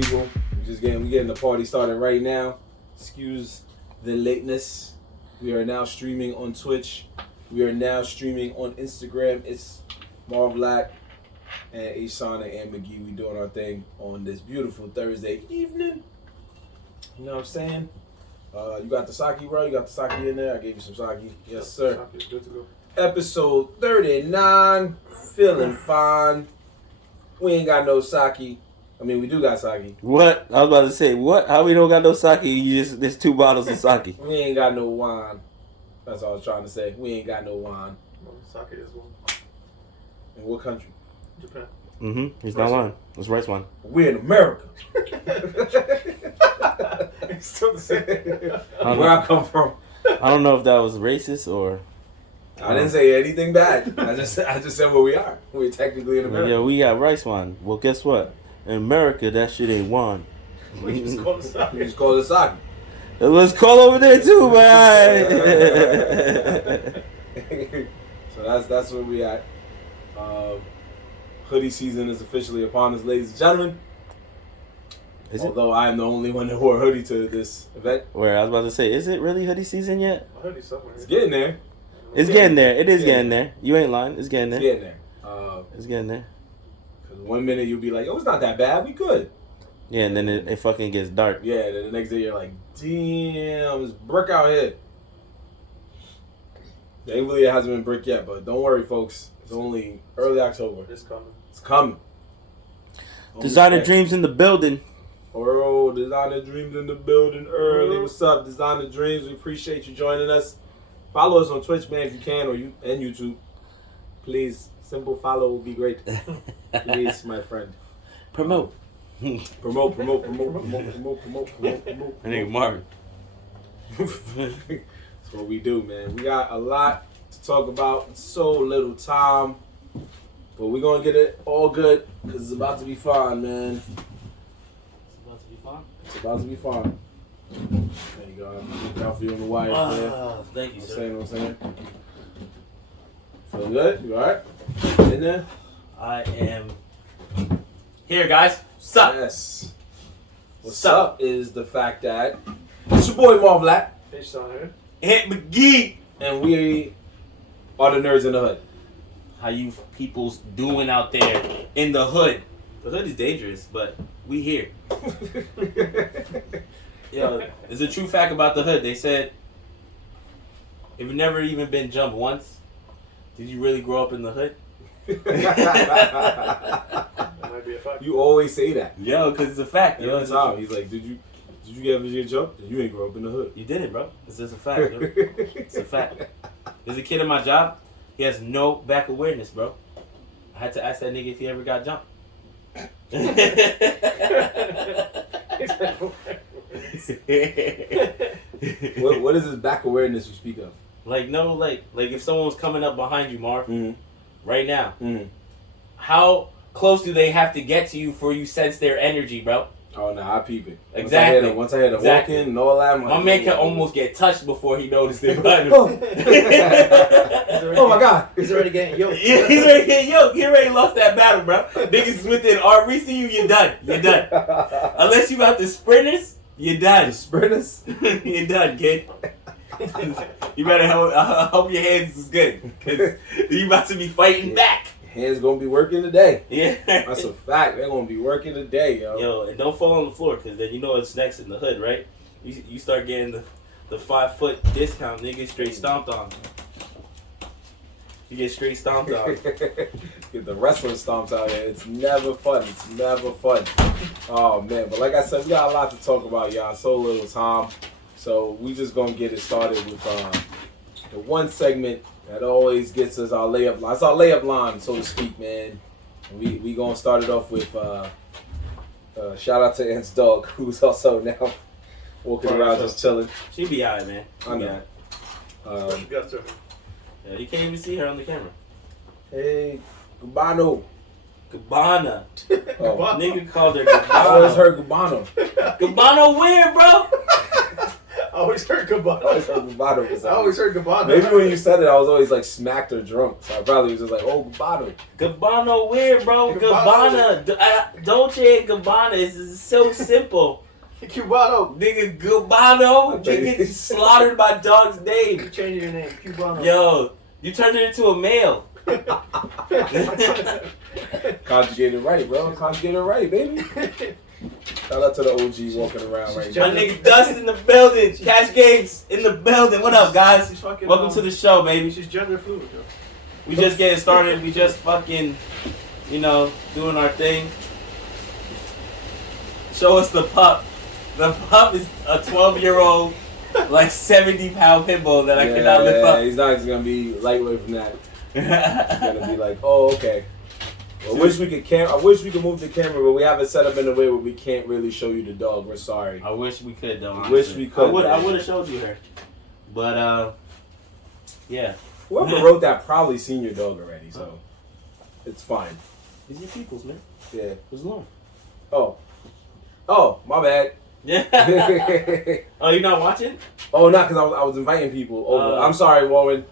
people. We getting the party started right now. Excuse the lateness. We are now streaming on Twitch. We are now streaming on Instagram. It's Marv and Ishan and Ant Mcgee. We doing our thing on this beautiful Thursday evening. You know what I'm saying? You got the sake, bro? You got the sake in there? I gave you some sake. Yes, sir. Sake, good to go. Episode 39. Feeling fine. We ain't got no sake. I mean, we do got sake. What? I was about to say, what? How we don't got no sake? There's 2 bottles of sake. We ain't got no wine. That's all I was trying to say. We ain't got no wine. No, sake is one. In what country? Japan. Mm-hmm. It's not wine. It's rice wine. We're in America. It's still the same. Where I come from. I don't know if that was racist or... I didn't say anything bad. I just said where we are. We're technically in America. Yeah, we got rice wine. Well, guess what? In America, that shit ain't wine. We just call it sake. We just call it sake. It was cold over there too, man. So that's where we at. Hoodie season is officially upon us, ladies and gentlemen. Is Although I am the only one that wore a hoodie to this event. Where I was about to say, is it really hoodie season yet? I heard somewhere. It's getting there. It's getting there. It is getting there. You ain't lying. It's getting there. It's getting there. It's getting there. Because one minute you'll be like, oh, it's not that bad. We good. Yeah, and then it fucking gets dark. Yeah, then the next day you're like, damn, it's brick out here. Thankfully it hasn't been brick yet, but don't worry, folks. It's only early October. It's coming. It's coming. Designer Dreams in the building. Oh, Designer Dreams in the building early. What's up, Designer Dreams? We appreciate you joining us. Follow us on Twitch, man, if you can, and YouTube. Please, simple follow would be great. Please, my friend. Promote. Promote. My nigga Marv. That's what we do, man. We got a lot to talk about. So little time. But we're going to get it all good because it's about to be fun, man. It's about to be fun? It's about to be fun. There you go. I'm looking out for you on the wire there. Thank you, sir. You know what I'm saying? Feel good? You alright? In there? I am here, guys. What's up? Yes. What's up is the fact that it's your boy Marv Hey, Sean here. Ant Mcgee. and we are the Nerds in the Hood. How you people's doing out there in the hood? The hood is dangerous, but we here. Yo, there's a true fact about the hood. They said, if you've never even been jumped once, did you really grow up in the hood? That might be a fact. You always say that. Yo, because it's a fact. Yo, Every time. He's like, did you ever get jumped? You ain't grow up in the hood. You didn't, bro. It's just a fact, yo. It's a fact. There's a kid in my job. He has no back awareness, bro. I had to ask that nigga if he ever got jumped. What is this back awareness you speak of? Like if someone was coming up behind you, Marv, right now, how close do they have to get to you for you sense their energy, bro? Oh, no, I peep it. Exactly. Once I had to walk in and all that. My man can almost get touched before he noticed it. Oh my God. He's already getting yoked. Yeah, he's already getting yoked. He already lost that battle, bro. Niggas is within arm reach of you, you're done. You're done. Unless you got the sprinters, you're done. Sprinters? You're done, kid. You better hope your hands is good, because you about to be fighting back. Hands gonna be working today. Yeah. That's a fact. They're gonna be working today, yo. Yo, and don't fall on the floor, because then you know what's next in the hood, right? You start getting the 5 foot discount, nigga, straight stomped on. You get straight stomped on. Get the wrestling stomps out here. It's never fun. It's never fun. Oh man, but like I said, we got a lot to talk about, y'all. So little time. So we just gonna get it started with the one segment that always gets us our layup line. It's our layup line, so to speak, man. We gonna start it off with shout out to Ant's dog, who's also now walking around just chilling. She be alright, man. I know. Yeah, you can't even see her on the camera. Hey, Gabano. Gabbana. Oh. Nigga called her I always Gabbana. heard Gabano. Gabbano where, bro? always heard I always heard Gabbana. Gabbana was I always heard Gabbana. Maybe when you said it, I was always like smacked or drunk. So I probably was just like, oh, Gabbana. Gabbana weird, bro. Gabbana. Dolce and Gabbana is so simple. Cubano. Nigga, Gabbano. Nigga slaughtered my dog's name. You changing your name, Cubano. Yo, you turned it into a male. Conjugated right, bro. Conjugated right, baby. Shout out to the OG walking around right My now. nigga Dust in the building. Cash Games in the building. What up, guys? She's fucking, Welcome to the show, baby. She's gender fluid, yo. We just getting started. We just fucking, doing our thing. Show us the pup. The pup is a 12-year-old, like 70-pound pit bull that I cannot lift up. He's not just gonna be lightweight from that. He's gonna be like, oh, okay. I wish we could move the camera, but we have it set up in a way where we can't really show you the dog. We're sorry. I wish we could, though. I wish we could. I would have showed you her, but yeah. Whoever wrote that probably seen your dog already, so it's fine. These are people's, man. Yeah. Who's long? Oh, my bad. Yeah. Oh, you're not watching? Oh, not because I was inviting people over. I'm sorry, Warren.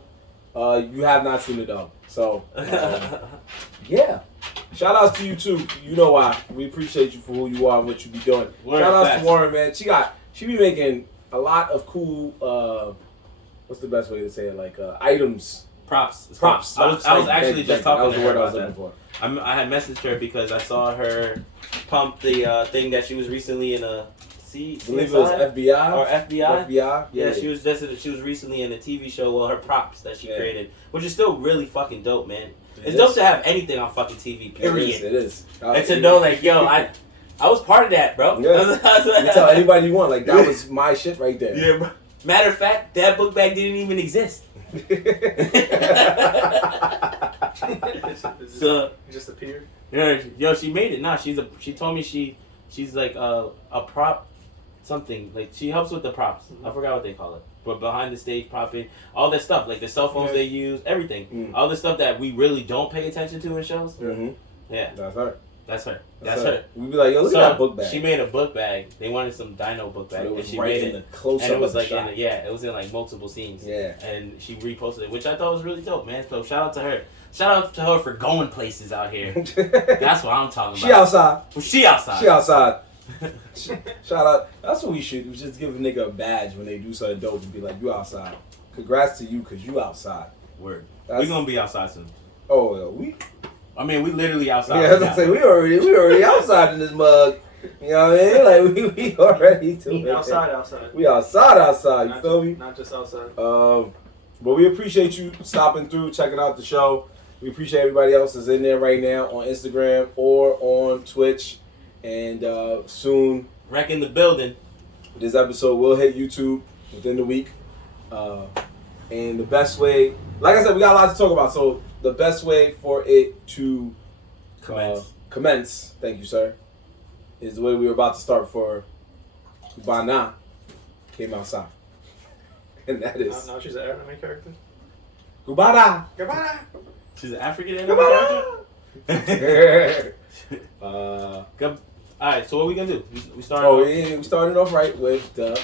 You have not seen the dog, so yeah. Shout outs to you too. You know why. We appreciate you for who you are and what you be doing. Shout outs to Warren, man. She be making a lot of cool. What's the best way to say it? Like items. Props. I was actually just talking to her about that. Looking for. I had messaged her because I saw her pump the thing that she was recently in a I believe it was FBI or FBI. FBI. Yeah, she was recently in a TV show. Well, her props that she created, which is still really fucking dope, man. It's dope to have anything on fucking TV. Period. It is. And to know, like, yo, I was part of that, bro. Yeah. You tell anybody you want, like that was my shit right there. Yeah, bro. Matter of fact, that book bag didn't even exist. So just appeared. Yeah, yo, she made it. Nah, she told me she's like a prop something. Like she helps with the props. I forgot what they call it. But behind the stage propping, all that stuff, like the cell phones they use, everything. All the stuff that we really don't pay attention to in shows. Mm-hmm. Yeah. That's her. We'd be like, yo, look at that book bag. She made a book bag. They wanted some dino book bag. It was and she right made in it. the close-up and it was of like the shot. it was in like multiple scenes. Yeah. And she reposted it, which I thought was really dope, man. So shout out to her. Shout out to her for going places out here. That's what I'm talking about. She outside. Well, she outside. She outside. Shout out. That's what we should do. Just give a nigga a badge when they do something dope and be like, you outside. Congrats to you because you outside. Word. We're going to be outside soon. Oh, we? I mean, we literally outside. Yeah, I was going to say, we already outside in this mug. You know what I mean? Like, we already doing outside. We outside. You feel me? Not just outside. But we appreciate you stopping through, checking out the show. We appreciate everybody else that's in there right now on Instagram or on Twitch. And soon, wrecking the building. This episode will hit YouTube within the week. And the best way, like I said, we got a lot to talk about. So the best way for it to commence, thank you, sir, is the way we were about to start for Gabbana came outside. And that is... Now she's an anime character? Gabbana! She's an African anime character? Alright, so what we gonna do? We started off? Yeah, we started off right with the...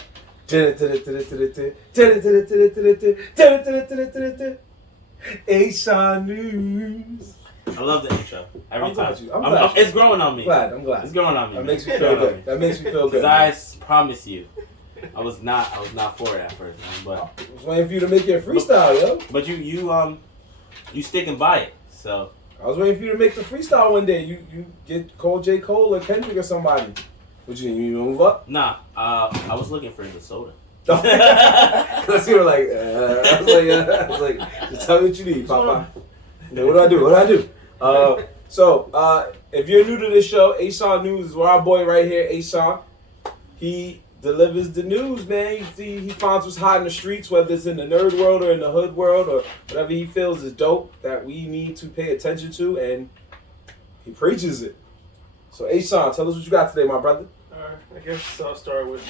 A-Shot News. I love the intro. Every time. I'm glad. It's growing on me. I'm glad. It's growing on me. That makes me feel good. Because I promise you, I was not for it at first, man. But I was waiting for you to make your freestyle, yo. But you sticking by it, so. I was waiting for you to make the freestyle one day. You get J. Cole or Kendrick or somebody. What you move up? Nah, I was looking for the soda. Because you were like, I was like, just tell me what you need, Papa. Yeah, what do I do? So, if you're new to this show, A-Shot News is where our boy right here, A-Shot, he delivers the news, man. He finds what's hot in the streets, whether it's in the nerd world or in the hood world or whatever he feels is dope that we need to pay attention to, and he preaches it. So, A-Shot, tell us what you got today, my brother. Alright, I guess I'll start with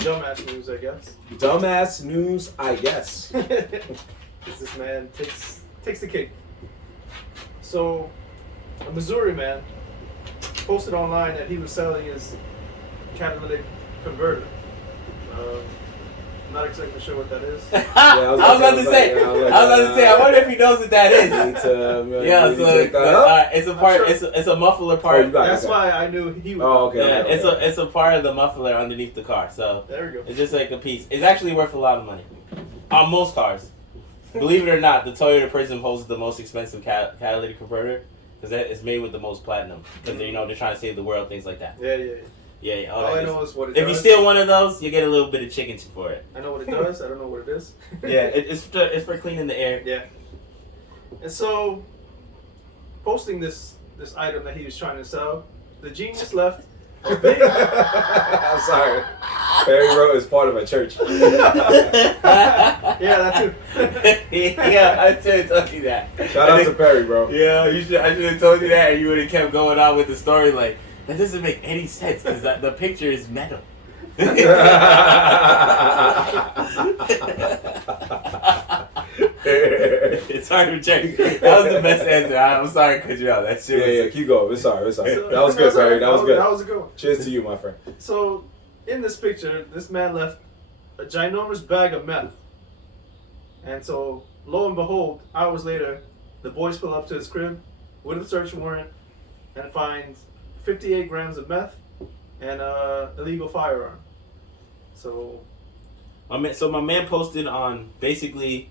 dumbass news, I guess. Dumbass news, I guess. This man takes the cake. So, a Missouri man posted online that he was selling his catalytic converter. I'm not exactly sure what that is. I was about to say. I wonder if he knows what that is. Yeah, so it's a part. It's a muffler part. That's why I knew he would. Oh, okay. Yeah, it's a part of the muffler underneath the car. So there we go. it's just like a piece. It's actually worth a lot of money on most cars. Believe it or not, the Toyota Prism holds the most expensive catalytic converter because it's made with the most platinum. Because they're trying to save the world, things like that. Yeah. All I know is what it does. If you steal one of those, you get a little bit of chicken for it. I know what it does. I don't know what it is. Yeah, it's for cleaning the air. Yeah. And so, posting this item that he was trying to sell, the genius left a big. I'm sorry. Perry Road is part of a church. Yeah, that too. Yeah, I should have told you that. Shout out to Perry, bro. Yeah, I should have told you that, and you would have kept going on with the story like that doesn't make any sense because the picture is metal. It's hard to check. That was the best answer. I'm sorry to cut you out. That shit. Yeah, keep going. It's sorry. That was good, Perry. That was good. That was a good one. Cheers to you, my friend. So, in this picture, this man left a ginormous bag of meth. And so, lo and behold, hours later, the boys pull up to his crib with a search warrant and find 58 grams of meth and an illegal firearm. So, my man posted on basically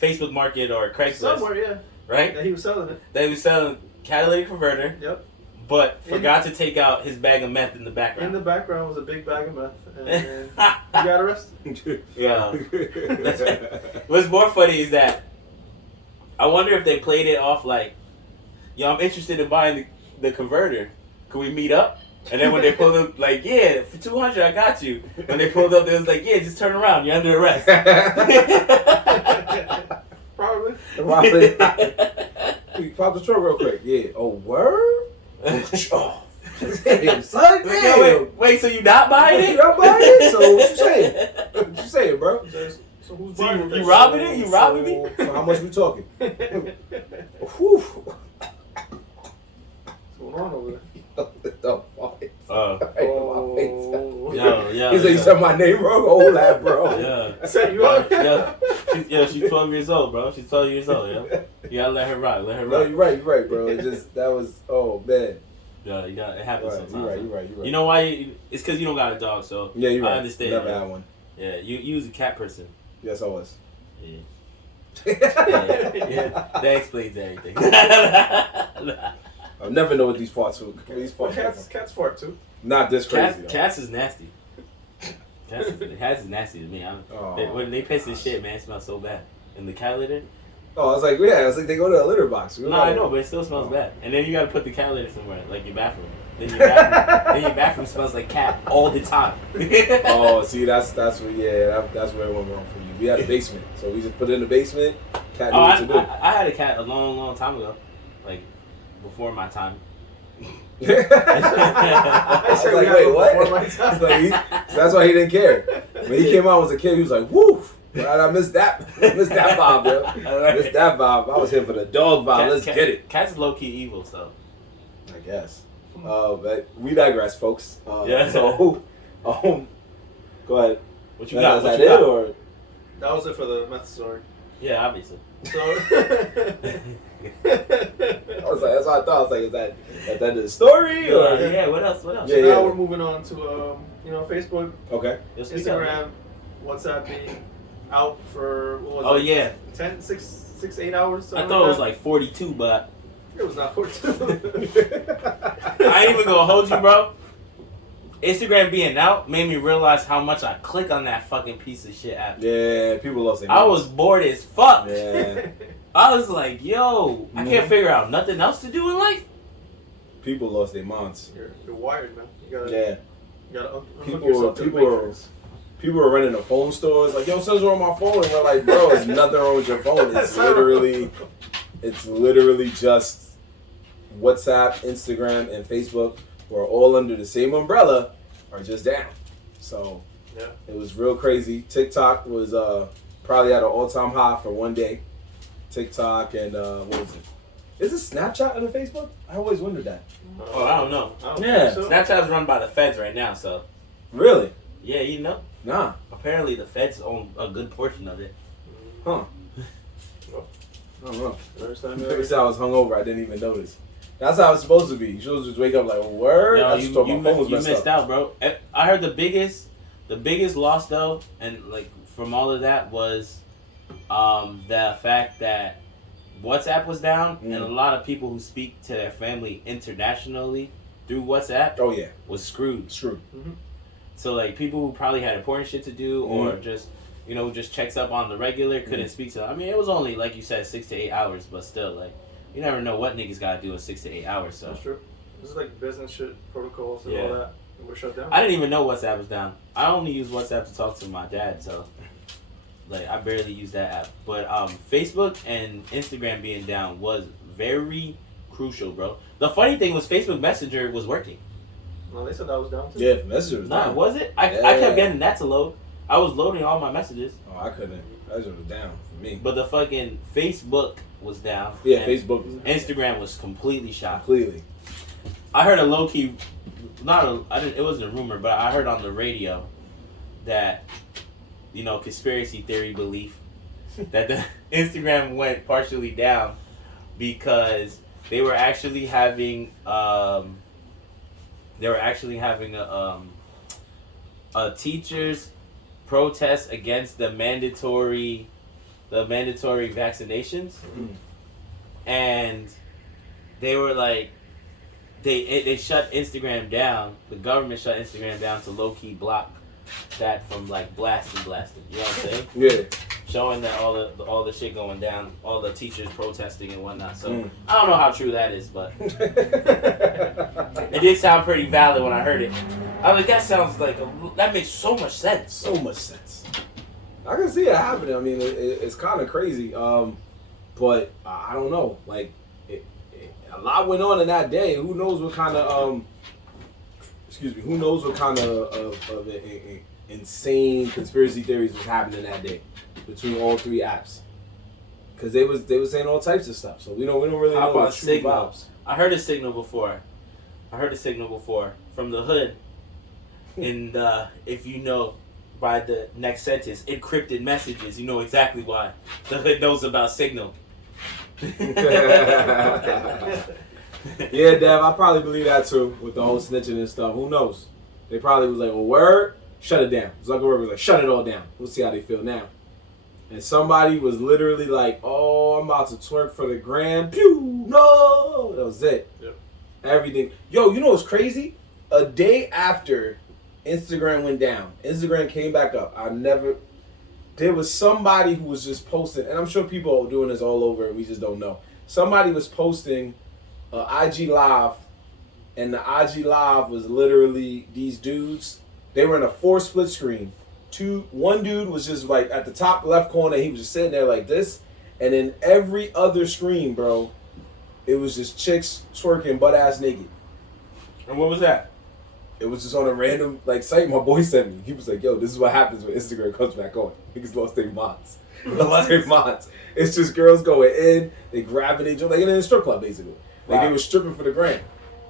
Facebook Market or Craigslist. Somewhere, yeah. Right? That he was selling it. That he was selling catalytic converter. Yep. But forgot to take out his bag of meth in the background. In the background was a big bag of meth. And he got arrested. Yeah. What's more funny is that I wonder if they played it off like, yo, I'm interested in buying the converter. Can we meet up? And then when they pulled up, like, yeah, for $200, I got you. When they pulled up, they was like, yeah, just turn around. You're under arrest. Probably. Pop the truck real quick. Yeah. Oh, word? Oh, damn, son. Wait, so you not buying it? You not buying it? So what you saying? What you saying, bro? So who's so buying you robbing it? You robbing me? So how much we talking? Whew. What's going on over there? Yeah. He said, you said my name wrong? Oh, lad, bro. Yeah. I said you up? Yeah. She's 12 years old, bro. She's 12 years old, yeah. You gotta let her rock. No, you're right, bro. It just, that was, oh, man. Yeah, it happens sometimes. You're right. You know why? It's because you don't got a dog, so yeah, you're right. I understand. Never had one. Yeah, you was a cat person. Yes, I was. Yeah. Yeah. That explains everything. I'll never know what these farts were. Cats fart too. Not this crazy. Cats is nasty. Cats is nasty to me. When they piss and shit, man, it smells so bad. And the cat litter. Oh, I was like, they go to a litter box. No, I know, but it still smells bad. And then you gotta put the cat litter somewhere, like your bathroom. Then your bathroom smells like cat all the time. Oh, see, that's where that's where it went wrong for you. We had a basement, so we just put it in the basement. Cat knew what to do. I had a cat a long time ago, like before my time. I was like, wait, what? That's why he didn't care. When he came out as a kid, he was like, woo! I missed that. I missed that vibe, bro. I missed that vibe. I was here for the dog vibe. Let's get it. Cats low key evil, so. I guess. But we digress, folks. Yeah. So, go ahead. What you got? That it, or? That was it for the meth story. Yeah, obviously. So. I was like, that's what I thought. I was like, is that at the end of the story? Or? Yeah. What else? So now we're moving on to Facebook, okay, Instagram, WhatsApp being out for what was it? 8 hours. I thought it was like 42, but it was not 42. I ain't even gonna hold you, bro. Instagram being out made me realize how much I click on that fucking piece of shit app. Yeah, people lost their minds. I was bored as fuck. Yeah. I was like, yo, I can't figure out nothing else to do in life. People lost their minds. You're wired, man. You gotta people were running the phone stores like, yo, something's wrong with my phone, and we're like, bro, there's nothing wrong with your phone. It's literally just WhatsApp, Instagram, and Facebook. We're all under the same umbrella, are just down. So it was real crazy. TikTok was probably at an all-time high for one day. TikTok and what was it? Is it Snapchat on the Facebook? I always wondered that. Oh, I don't know. I don't think so. Snapchat's run by the feds right now, so. Really? Yeah, you know. Nah. Apparently, the feds own a good portion of it. Huh. Well, I don't know. first time Maybe I was hungover. I didn't even notice. That's how it's supposed to be. You should just wake up like, word. No, I just thought my phone was you messed missed up. out, bro. I heard the biggest loss though, and like from all of that was the fact that WhatsApp was down, and a lot of people who speak to their family internationally through WhatsApp, Oh yeah, was screwed. Mm-hmm. So like people who probably had important shit to do, or just just checks up on the regular, couldn't speak to them. I mean, it was only like you said 6 to 8 hours, but still, like you never know what niggas gotta do in 6 to 8 hours. So That's true. This is like business shit, protocols, and Yeah. all that. And we're shut down. I didn't even know WhatsApp was down. I only use WhatsApp to talk to my dad, so like I barely use that app. But Facebook and Instagram being down was very crucial, bro. The funny thing was Facebook Messenger was working. No, they said that was down too. yeah. Messenger was Nah, down. was it? I Yeah. kept getting that to load. I was loading all my messages, Oh, I couldn't. Messenger was down for me. but the fucking Facebook was down. Yeah, and Facebook was down. Instagram was completely shot. Completely. I heard a low key, it wasn't a rumor, but I heard on the radio that, conspiracy theory belief that the Instagram went partially down because they were actually having a teachers protest against the mandatory vaccinations, and they were like. They shut Instagram down. The government shut Instagram down to low key block that from like blasting. You know what I'm saying? Yeah. Showing that all the shit going down, all the teachers protesting and whatnot. So I don't know how true that is, but it did sound pretty valid when I heard it. I was like, that sounds like that makes so much sense. So much sense. I can see it happening. I mean, it's kind of crazy. But I don't know. Like, a lot went on in that day. Who knows what kind of Who knows what kind of insane conspiracy theories was happening that day between all three apps? Because they was saying all types of stuff. So we don't really How know about the true Signal? vibes. I heard a signal before from the hood. And if you know by the next sentence, encrypted messages, you know exactly why. The hood knows about Signal. Yeah, Dev, I probably believe that too with the whole snitching and stuff. Who knows? They probably was like, well, word, shut it down. Zuckerberg was like, shut it all down. We'll see how they feel now. And somebody was literally like, oh, I'm about to twerk for the gram. Pew, no. That was it. Yep. Everything. Yo, you know what's crazy? A day after Instagram went down, Instagram came back up. There was somebody who was just posting, and I'm sure people are doing this all over and we just don't know. Somebody was posting IG Live, and the IG Live was literally these dudes. They were in a 4 split screen. One dude was just like at the top left corner, he was just sitting there like this, and in every other screen, bro, it was just chicks twerking butt ass naked. And what was that? It was just on a random site my boy sent me. He was like, yo, this is what happens when Instagram comes back on. Niggas lost their mods. It's just girls going in, they grabbing each other, like in a strip club basically. Like They were stripping for the gram.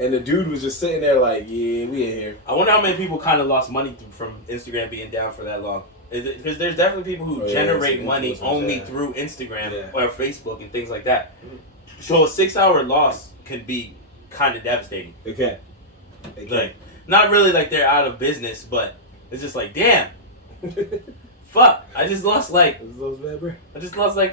And the dude was just sitting there like, yeah, we in here. I wonder how many people kind of lost money from Instagram being down for that long. Because there's definitely people who generate money only through Instagram or Facebook and things like that. Mm-hmm. So a 6-hour loss could be kind of devastating. It can. Like, not really like they're out of business, but it's just like, damn. Fuck. I just lost like a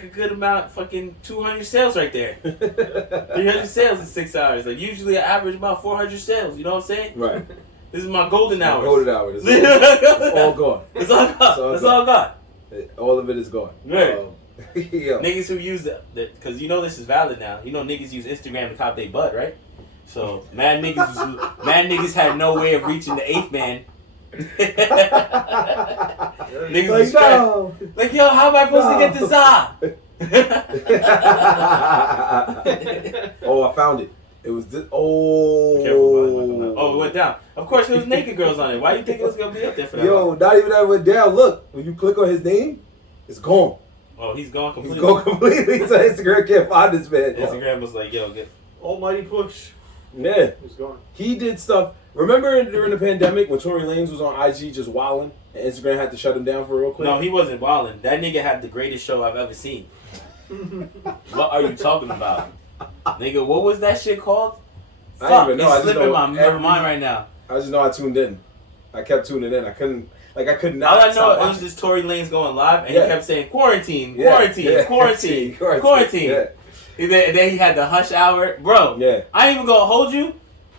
good amount, fucking 200 sales right there. 300 sales in 6 hours. Like usually I average about 400 sales, you know what I'm saying? Right. This is my golden hour. Golden hour. It's all gone. It's all gone. It's all gone. All of it is gone. Right. Niggas who use that, because you know this is valid now. You know niggas use Instagram to cop their butt, right? So mad niggas had no way of reaching the 8th man. Niggas like, no. Like, yo, how am I supposed to get the za? Oh, I found it. It was this. Oh. Careful, oh, it went down. Of course, there was naked girls on it. Why do you think it was gonna be up there for that? Yo, not even that went down. Look, when you click on his name, it's gone. Oh, he's gone completely. He's gone completely. So Instagram can't find this man. Instagram was like, yo, get almighty push. Yeah. He's gone. He did stuff. Remember during the pandemic when Tory Lanez was on IG just wilding? And Instagram had to shut him down for real quick? No, he wasn't wilding. That nigga had the greatest show I've ever seen. What are you talking about? Nigga, what was that shit called? I don't even know. It's slipping my mind right now. I just know I tuned in. I kept tuning in. I could not. All I know stop it was watching. just Tory Lanez going live, and Yeah. he kept saying quarantine. Yeah. And then he had the hush hour, bro. Yeah. I ain't even gonna hold you.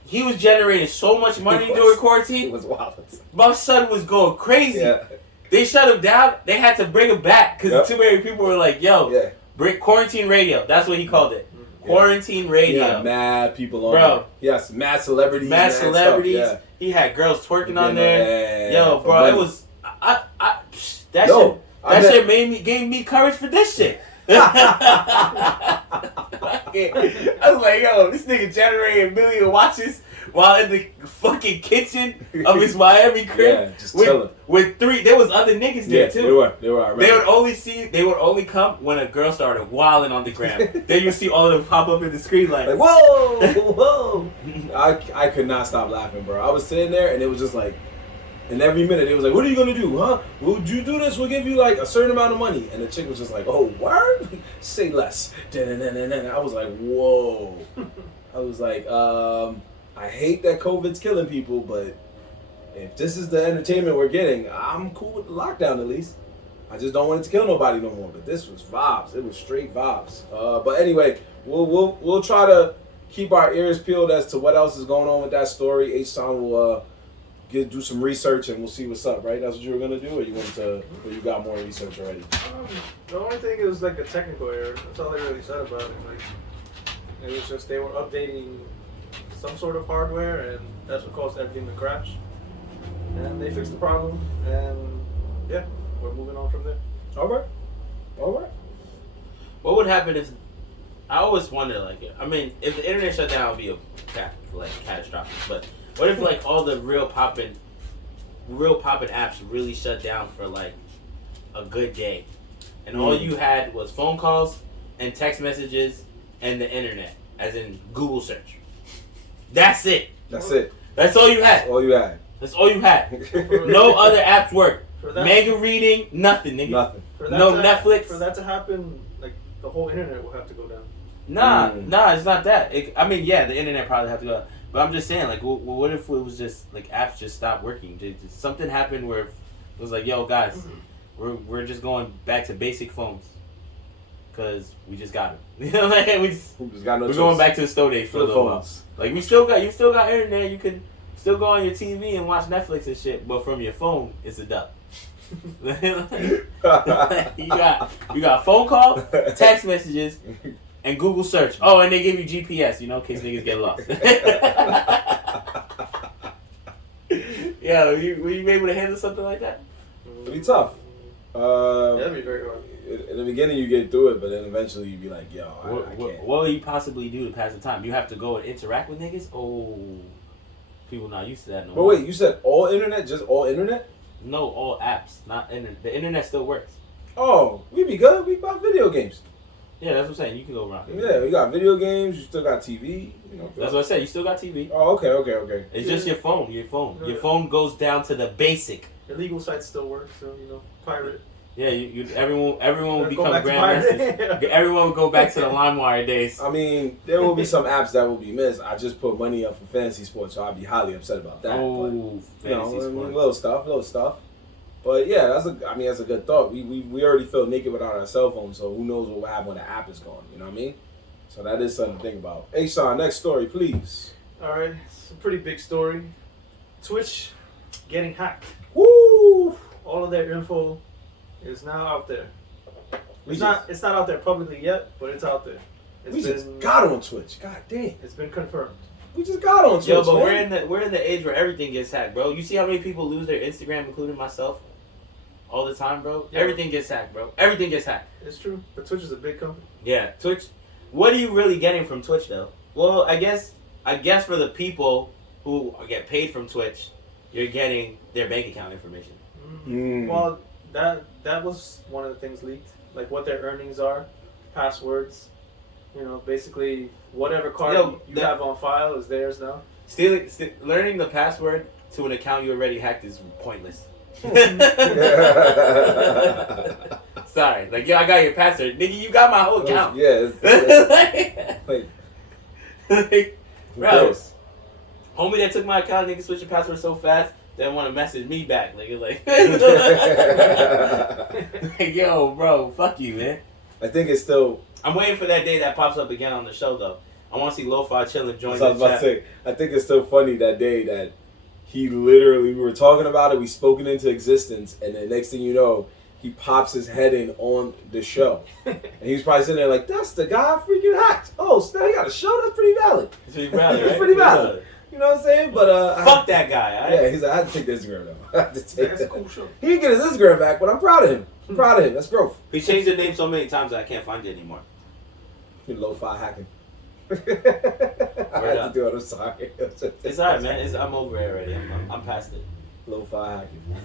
He was generating so much money during quarantine. It was wild. My son was going crazy. Yeah. They shut him down. They had to bring him back because too many people were like, "Yo, Yeah. bring quarantine radio." That's what he called it. Quarantine radio. Yeah, mad people on Bro. there. Yes, mad celebrities. Mad celebrities. Stuff, yeah. He had girls twerking on there. Yeah, Yo, for bro, money. it was Yo, I bet- shit gave me courage for this shit. I was like, yo, this nigga generated a million watches while in the fucking kitchen of his Miami crib. Yeah, just chilling. With three, there was other niggas there too. They were. I They would only come when a girl started wilding on the gram. Then you see all of them pop up in the screen like whoa, whoa. I could not stop laughing, bro. I was sitting there and it was just like, and every minute it was like, what are you gonna do, huh? Would you do this? We'll give you like a certain amount of money. And the chick was just like, oh, word? Say less. I was like, whoa. I was like, I hate that COVID's killing people, but if this is the entertainment we're getting, I'm cool with the lockdown at least. I just don't want it to kill nobody no more. But this was vibes. It was straight vibes. But anyway, we'll try to keep our ears peeled as to what else is going on with that story. H-Town will do some research and we'll see what's up, right? That's what you were gonna do, or you you got more research already? The only thing is like a technical error. That's all they really said about it. Like, it was just they were updating some sort of hardware, and that's what caused everything to crash. And they fixed the problem, and yeah, we're moving on from there. All right. what would happen if I always wonder like I mean if the internet shut down it would be catastrophic, but what if like all the real poppin' apps really shut down for like a good day and all you had was phone calls and text messages and the internet, as in Google search. That's it. That's it. That's all you had. All you had. That's all you had. No other apps work. For that- Manga reading, nothing, nigga. Nothing. No Netflix. For that to happen, like the whole internet will have to go down. Nah, it's not that. I mean, yeah, the internet probably have to go. But I'm just saying, like, what if it was just like apps just stopped working? Something happened where it was like, yo, guys, we're just going back to basic phones because we just got them. You know, like we just got no. We're going back to the stone age for a little while. Like you still got internet. You can still go on your TV and watch Netflix and shit, but from your phone, it's a dub. you got phone call, text messages, and Google search. Oh, and they give you GPS, in case niggas get lost. Yeah, were you able to handle something like that? It'd be tough. That'd be very hard. In the beginning, you get through it, but then eventually you be like, yo, I can't. What will you possibly do to pass the time? You have to go and interact with niggas? Oh, people not used to that no more. But wait, you said all internet? Just all internet? No, all apps, not internet. The internet still works. Oh, we be good. We got video games. Yeah, that's what I'm saying. You can go around. Yeah, we got video games. You still got TV. That's what I said. You still got TV. Oh, okay. It's just your phone. Your phone goes down to the basic. Illegal sites still work, so pirate it. Yeah, everyone will become back to grandmasters. Everyone will go back to the LimeWire days. I mean, there will be some apps that will be missed. I just put money up for fantasy sports, so I'd be highly upset about that. Oh, fantasy sports. Little stuff. But yeah, that's a good thought. We already feel naked without our cell phone, so who knows what will happen when the app is gone? You know what I mean? So that is something to think about. Hey, Sean, next story, please. All right, it's a pretty big story. Twitch getting hacked. Woo! All of their info is now out there. It's not out there publicly yet, but it's out there. We just got on Twitch. God damn. It's been confirmed. We just got on Twitch. Yo, but man. we're in the age where everything gets hacked, bro. You see how many people lose their Instagram, including myself, all the time, bro? Yeah. Everything gets hacked, bro. Everything gets hacked. It's true, but Twitch is a big company. Yeah, Twitch. What are you really getting from Twitch, though? Well, I guess for the people who get paid from Twitch, you're getting their bank account information. Well, that was one of the things leaked, like what their earnings are, passwords. Basically whatever card you have on file is theirs now. Learning the password to an account you already hacked is pointless. Sorry, like yo, I got your password, nigga. You got my whole account. Yeah. Like, Who bro, cares? homie that took my account, nigga, switched your password so fast, they want to message me back, nigga. Like, yo, bro, fuck you, man. I think it's still. I'm waiting for that day that pops up again on the show, though. I want to see Lo-Fi Chillin' join That's what I the was about to chat. say. I think it's still funny that day that he literally, we were talking about it, we spoke it into existence, and then next thing you know, he pops his head in on the show. And he was probably sitting there like, that's the guy I freaking hacked. Oh, so now he got a show? That's pretty valid. It's pretty valid, right? It's pretty valid. You know what I'm saying? But Fuck that guy, alright? Yeah, he's like, I had to take the Instagram though. I had to take That's a that. cool show. He didn't get his Instagram back, but I'm proud of him. I'm proud of him. That's growth. He changed the name so many times that I can't find it anymore. Lo-fi hacking. I Word had to up. do it. I'm sorry. It's alright, man. I'm over it already. I'm past it. Lo-fi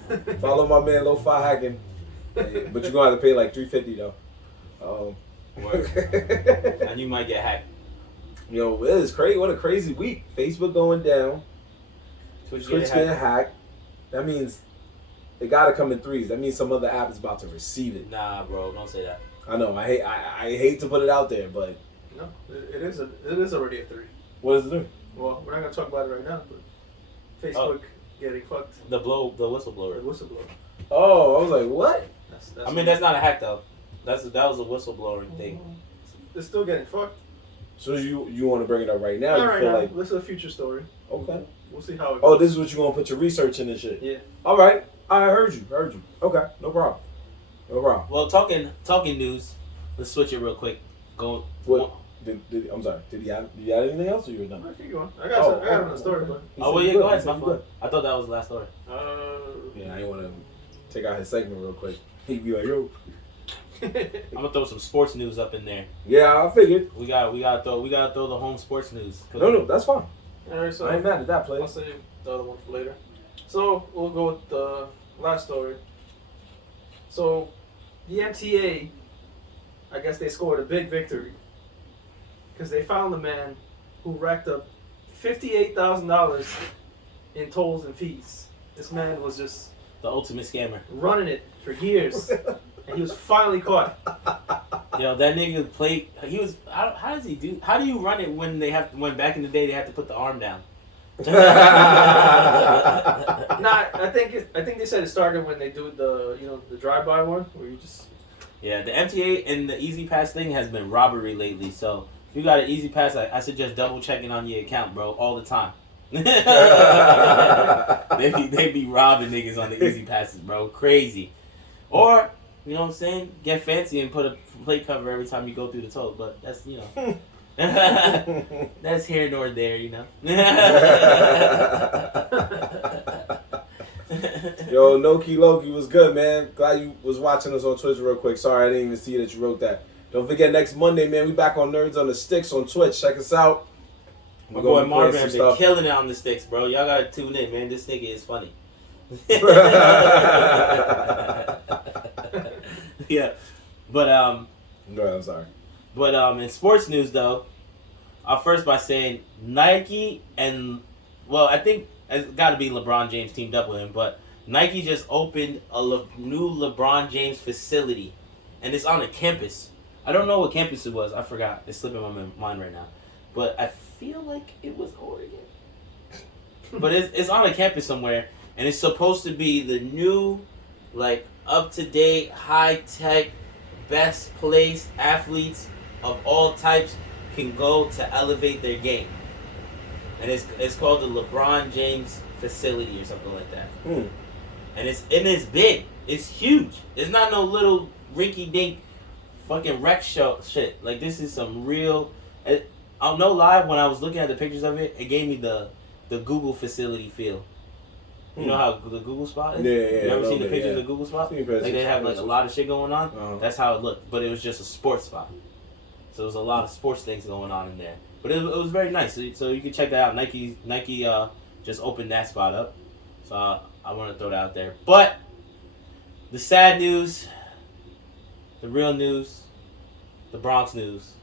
hacking. Follow my man Lo-fi hacking. Hey, but you're gonna have to pay like $350 though. Word. And you might get hacked. Yo, it is crazy. What a crazy week. Facebook going down. Twitch Twitch getting getting hacked. That means it gotta come in threes. That means some other app is about to receive it. Nah, bro, don't say that. I know. I hate to put it out there, but No, it is already a 3. what is it doing? Well, we're not gonna talk about it right now, but Facebook getting fucked. The The whistleblower. whistleblower. Oh, I was like, what? I mean, that's not a hack though. That was a whistleblowing thing. It's still getting fucked. So you want to bring it up right now? Not You right feel now. like This is a future story. okay? We'll see how it Oh, goes. this is what you gonna put your research in and shit. Yeah. All right, I heard you. Okay, no problem. Well, talking news. Let's switch it real quick. Go. What? I'm sorry. Did you add anything else, or you were done? I keep going. I got another story, okay. Oh well, yeah. Go ahead. My fault. I thought that was the last story. but Yeah, I didn't want to take out his segment real quick. He'd be like, yo. I'm gonna throw some sports news up in there. Yeah, I figured. We gotta throw the home sports news. No, that's fine. All right, so I ain't mad at that, I'll player. save the other one for later. So we'll go with the last story. So the MTA, I guess they scored a big victory because they found the man who racked up $58,000 in tolls and fees. This man was just The ultimate scammer. running it for years, and he was finally caught. Yo, that nigga played. He was. How does he do? How do you run it when when back in the day they had to put the arm down? Nah, I think they said it started when they do the the drive-by one where you just. Yeah, the MTA and the Easy Pass thing has been robbery lately. So if you got an Easy Pass, I suggest double checking on your account, bro, all the time. they be robbing niggas on the Easy Passes, bro. Crazy. Or, you know what I'm saying? Get fancy and put a plate cover every time you go through the toll. But that's, that's here nor there, Yo, Noki Loki was good, man. Glad you was watching us on Twitch real quick. Sorry, I didn't even see that you wrote that. Don't forget, next Monday, man, we back on Nerdz on the Stickz on Twitch. Check us out. My boy Marv been killing it on the Stickz, bro. Y'all gotta tune in, man. This nigga is funny. Yeah. But No, I'm sorry. But in sports news though, I'll first by saying Nike and I think it's got to be LeBron James teamed up with him, but Nike just opened a new LeBron James facility, and it's on a campus. I don't know what campus it was. I forgot. It's slipping my mind right now, but I feel like it was Oregon. But it's on a campus somewhere, and it's supposed to be the new, like, up-to-date, high-tech, best place athletes of all types can go to elevate their game. And it's called the LeBron James facility or something like that. And it's big. It's huge. It's not no little rinky-dink fucking rec show shit. Like, this is some real... I'll no lie, when I was looking at the pictures of it, it gave me the Google facility feel. You know how the Google spot is? Yeah. You ever seen the pictures of the Google spot? Like They have like a lot of shit going on. Uh-huh. That's how it looked. But it was just a sports spot. So there was a lot of sports things going on in there. But it was very nice. So you can check that out. Nike just opened that spot up. So I want to throw that out there. But the sad news, the real news, the Bronx news,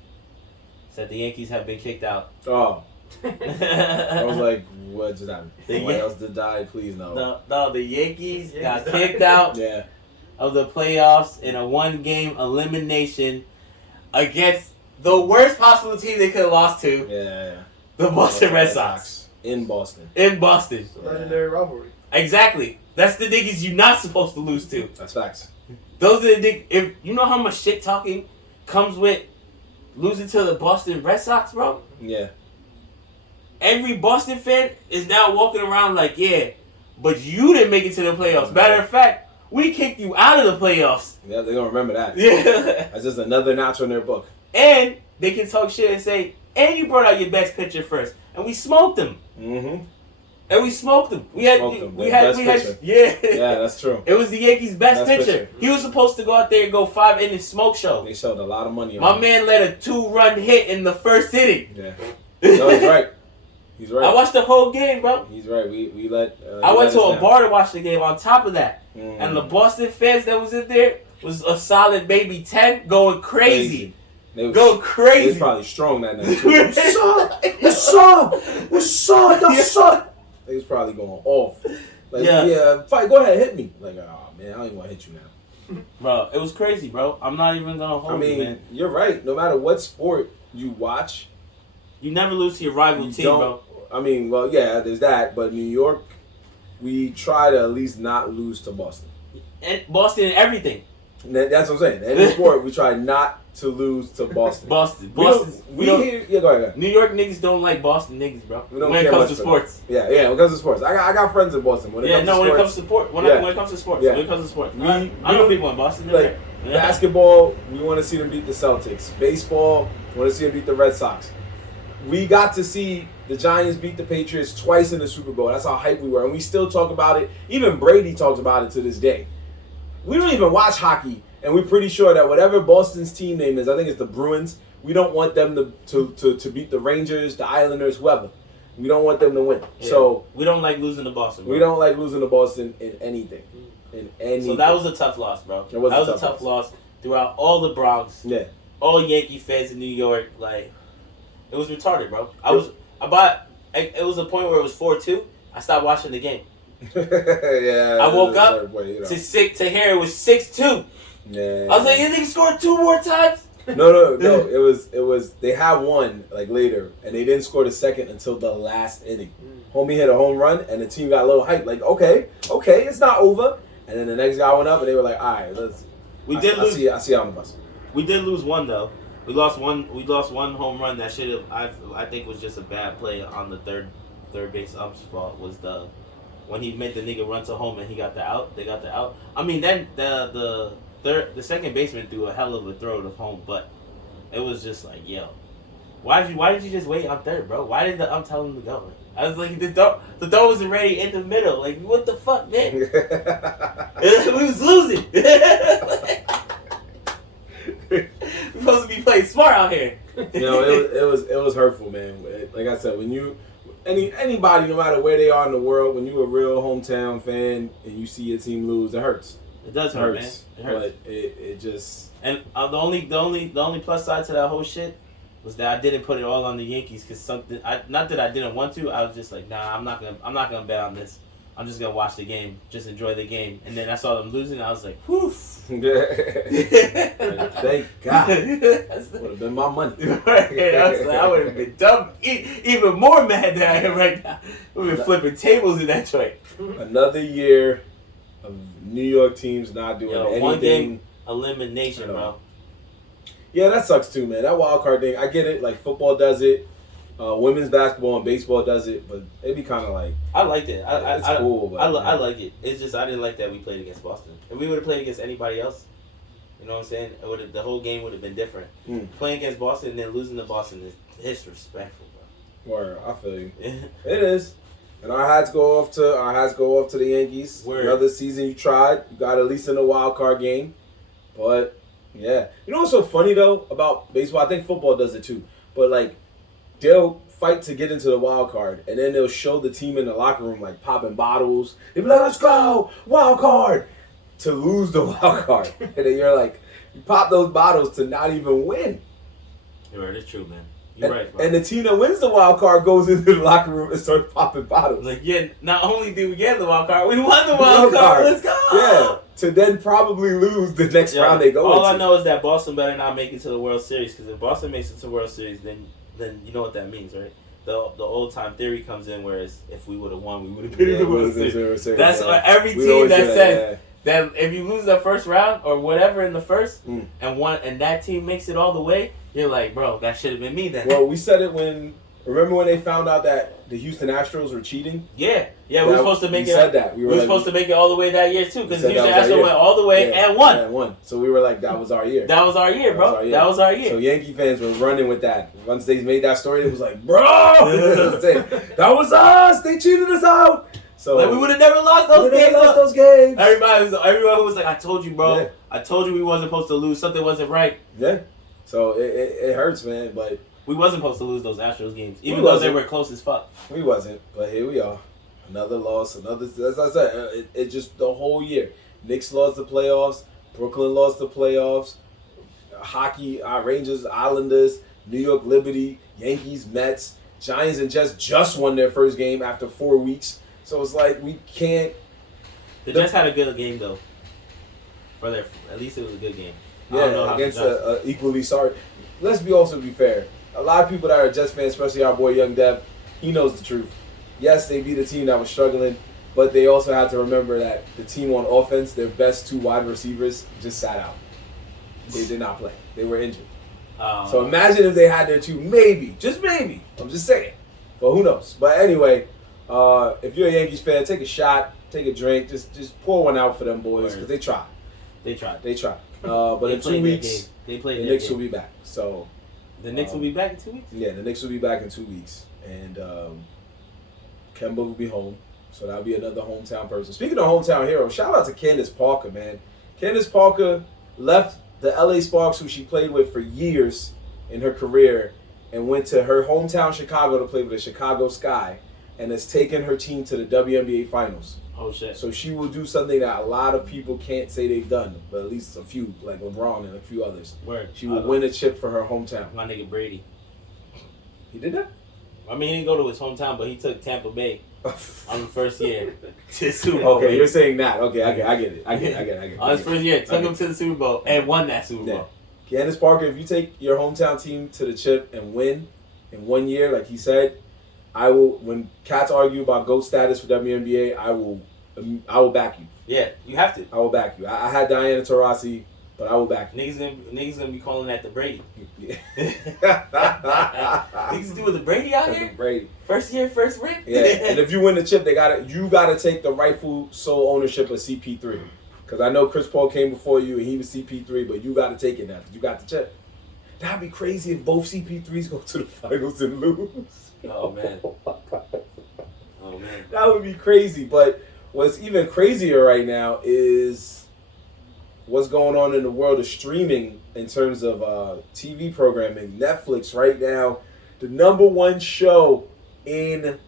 is that the Yankees have been kicked out. Oh. I was like, what just happened? Someone else did die? Please no. No, the Yankees got kicked out of the playoffs in a 1-game elimination against the worst possible team they could have lost to. Yeah. The Boston Red Sox. In Boston. It's a legendary rivalry. Exactly. That's the niggas you're not supposed to lose to. That's facts. Those are the niggas. If you know how much shit talking comes with losing to the Boston Red Sox, bro. Yeah. Every Boston fan is now walking around like, yeah, but you didn't make it to the playoffs. Matter of fact, we kicked you out of the playoffs. Yeah, they're gonna remember that. Yeah. That's just another notch on their book. And they can talk shit and say, and you brought out your best pitcher first, and we smoked them. Mm-hmm. And we smoked them. We had, yeah, that's true. It was the Yankees' best pitcher. He was supposed to go out there and go 5-inning smoke show. They showed a lot of money. My man let a 2-run hit in the first inning. Yeah. No, he's right. He's right. I watched the whole game, bro. He's right. We let. I went to a bar to watch the game. On top of that, mm-hmm. and the Boston fans that was in there was a solid maybe 10, going crazy. They was probably strong that night. What's up? They was probably going off. Like, yeah, fight. Go ahead, hit me. Like, oh man, I don't even want to hit you now. Bro, it was crazy, bro. I'm not even gonna hold you, man. You're right. No matter what sport you watch, you never lose to your rival team, bro. I mean, well, yeah, there's that. But New York, we try to at least not lose to Boston. And Boston and everything. That's what I'm saying. In any sport, we try not to lose to Boston. Boston. Yeah, go ahead. New York niggas don't like Boston niggas, bro. When it comes to sports. Yeah, when it comes to sports. I got friends in Boston. When it comes to sports. When it comes to sports. I know people in Boston. Like, basketball, we want to see them beat the Celtics. Baseball, we want to see them beat the Red Sox. We got to see the Giants beat the Patriots twice in the Super Bowl. That's how hyped we were. And we still talk about it. Even Brady talks about it to this day. We don't even watch hockey, and we're pretty sure that whatever Boston's team name is, I think it's the Bruins, we don't want them to beat the Rangers, the Islanders, whoever. We don't want them to win. Yeah. So we don't like losing to Boston, bro. We don't like losing to Boston in anything. So that was a tough loss, bro. That was a tough loss throughout all the Bronx. Yeah. All Yankee fans in New York. Like, it was retarded, bro. It was a point where it was 4-2. I stopped watching the game. Yeah. I woke up to hear it was 6-2. Yeah. I was like, you think scored 2 more times? No. It was. They had one like later, and they didn't score the second until the last inning. Homie hit a home run, and the team got a little hyped. Like, okay, it's not over. And then the next guy went up, and they were like, all right, let's. I see you on the bus. We did lose one though. We lost one home run that should have. I think was just a bad play on the third base ump's fault. Was when he made the nigga run to home and he got the out. They got the out. I mean, then the second baseman threw a hell of a throw to home, but it was just like, yo, why did you just wait on third, bro? Why did the ump tell him to go? I was like, the throw wasn't ready in the middle. Like, what the fuck, man? We was losing. We're supposed to be playing smart out here. It was hurtful, man. Like I said, when you anybody, no matter where they are in the world, when you're a real hometown fan and you see your team lose, it hurts. It does hurt, man. It hurts. But it just. And the only plus side to that whole shit was that I didn't put it all on the Yankees because not that I didn't want to. I was just like, nah, I'm not gonna bet on this. I'm just gonna watch the game, just enjoy the game. And then I saw them losing. And I was like, whew. Thank God. Would have been my money. I would have been dumb, even more mad than I am right now. We've been flipping tables in that joint. Another year of New York teams not doing anything. 1 game elimination, bro. Yeah, that sucks too, man. That wild card thing, I get it. Like football does it, women's basketball and baseball does it, but it'd be kind of like. I liked it. It's cool. But, I like it. It's just I didn't like that we played against Boston. If we would have played against anybody else, you know what I'm saying? The whole game would have been different. Playing against Boston and then losing to Boston is disrespectful, bro. Word, I feel you. It is. And our hats go off to the Yankees. Word. Another season you tried. You got at least in the wild card game. But yeah. You know what's so funny though about baseball? I think football does it too. But like they'll fight to get into the wild card and then they'll show the team in the locker room like popping bottles. They'll be like, let's go! Wild card! To lose the wild card. And then you're like, you pop those bottles to not even win. You're right, it's true, man. You're right, bro. And the team that wins the wild card goes into the locker room and starts popping bottles. Like, yeah, not only did we get the wild card, we won the wild card. Let's go. Yeah, to then probably lose the next round they go All into. I know is that Boston better not make it to the World Series, because if Boston makes it to the World Series, then you know what that means, right? The old time theory comes in, whereas if we would have won, we would have been in the World Series. That's what every team that says that if you lose that first round or whatever in the first, and that team makes it all the way, you're like, bro, that should have been me then. Well, we said it remember when they found out that the Houston Astros were cheating? Yeah, we were supposed to make it. Said that. We were supposed to make it all the way that year too, because Houston Astros went all the way and won. And won. So we were like, that was our year. That was our year, bro. That was our year. So Yankee fans were running with that. Once they made that story, it was like, bro, that was us. They cheated us out. So like, we would have never lost those games. Everyone who was like, I told you, bro. Yeah. I told you we wasn't supposed to lose. Something wasn't right. Yeah. So it hurts, man. But we wasn't supposed to lose those Astros games, even though they were close as fuck. We wasn't. But here we are. Another loss. As I said, it just the whole year. Knicks lost the playoffs. Brooklyn lost the playoffs. Hockey, Rangers, Islanders, New York Liberty, Yankees, Mets, Giants, and Jets just won their first game after 4 weeks. So it's like we can't. The Jets had a good game though. At least it was a good game. Yeah, against a equally sorry. Let's also be fair. A lot of people that are Jets fans, especially our boy Young Dev, he knows the truth. Yes, they beat a team that was struggling, but they also had to remember that the team on offense, their best 2 wide receivers, just sat out. They did not play. They were injured. So imagine if they had their 2, maybe, just maybe. I'm just saying. But who knows? But anyway, if you're a Yankees fan, take a shot, take a drink, just pour one out for them boys, because they tried. They tried. But in 2 weeks, the Knicks will be back. So the Knicks will be back in 2 weeks? Yeah, the Knicks will be back in 2 weeks. And Kemba will be home. So that'll be another hometown person. Speaking of hometown heroes, shout out to Candace Parker, man. Candace Parker left the LA Sparks, who she played with for years in her career, and went to her hometown Chicago to play with the Chicago Sky, and has taken her team to the WNBA Finals. Oh, shit. So she will do something that a lot of people can't say they've done, but at least a few, like LeBron and a few others. Word. She will win a chip for her hometown. My nigga Brady. He did that? I mean, he didn't go to his hometown, but he took Tampa Bay on the first year to the Super Bowl. Okay, you're saying that. Okay, I get it. I get it. On his first year, took him to the Super Bowl and won that Super Bowl. Candace Parker, if you take your hometown team to the chip and win in 1 year, like he said, I will. When cats argue about GOAT status for WNBA, I will back you. Yeah, you have to. I will back you. I had Diana Taurasi, but I will back you. Niggas gonna be calling that the Brady. Yeah. Niggas doing the Brady out here? Brady. First year, first ring? Yeah, and if you win the chip, you gotta take the rightful sole ownership of CP3. Because I know Chris Paul came before you and he was CP3, but you gotta take it now because you got the chip. That'd be crazy if both CP3s go to the finals and lose. Oh man. That would be crazy. But what's even crazier right now is what's going on in the world of streaming in terms of TV programming. Netflix right now, the #1 show in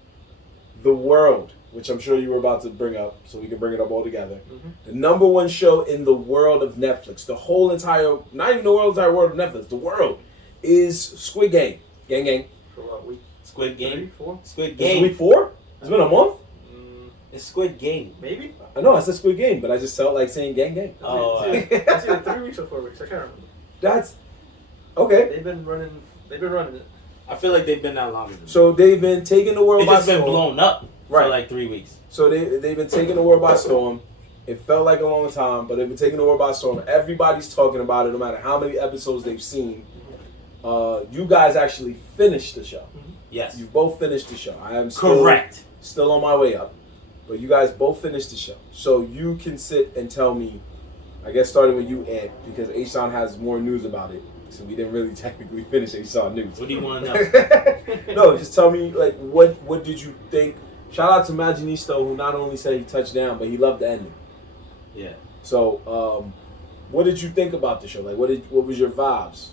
the world, which I'm sure you were about to bring up, so we can bring it up all together. Mm-hmm. The #1 show in the world of Netflix, the whole entire, not even the entire world of Netflix, the world, is Squid Game. Gang. For what week? Squid Game. 3, 4? Squid This is Game. week 4? It's been a month? It's Squid Game. Maybe? I know, I said Squid Game, but I just felt like saying gang. Oh, it's either 3 weeks or 4 weeks. I can't remember. That's okay. They've been running it. I feel like they've been that longer. So they've been taking the world by storm. It's just been blown up for like 3 weeks. So they've been taking the world by storm. It felt like a long time, but they've been taking the world by storm. Everybody's talking about it, no matter how many episodes they've seen. You guys actually finished the show. Yes. You both finished the show. I am still on my way up. But you guys both finished the show. So you can sit and tell me, I guess starting with you, Ant, because Aishan has more news about it. So we didn't really technically finish Aishan news. What do you want to know? No, just tell me, like, what did you think? Shout out to Maginisto, who not only said he touched down, but he loved the ending. Yeah. So, what did you think about the show? Like, what was your vibes?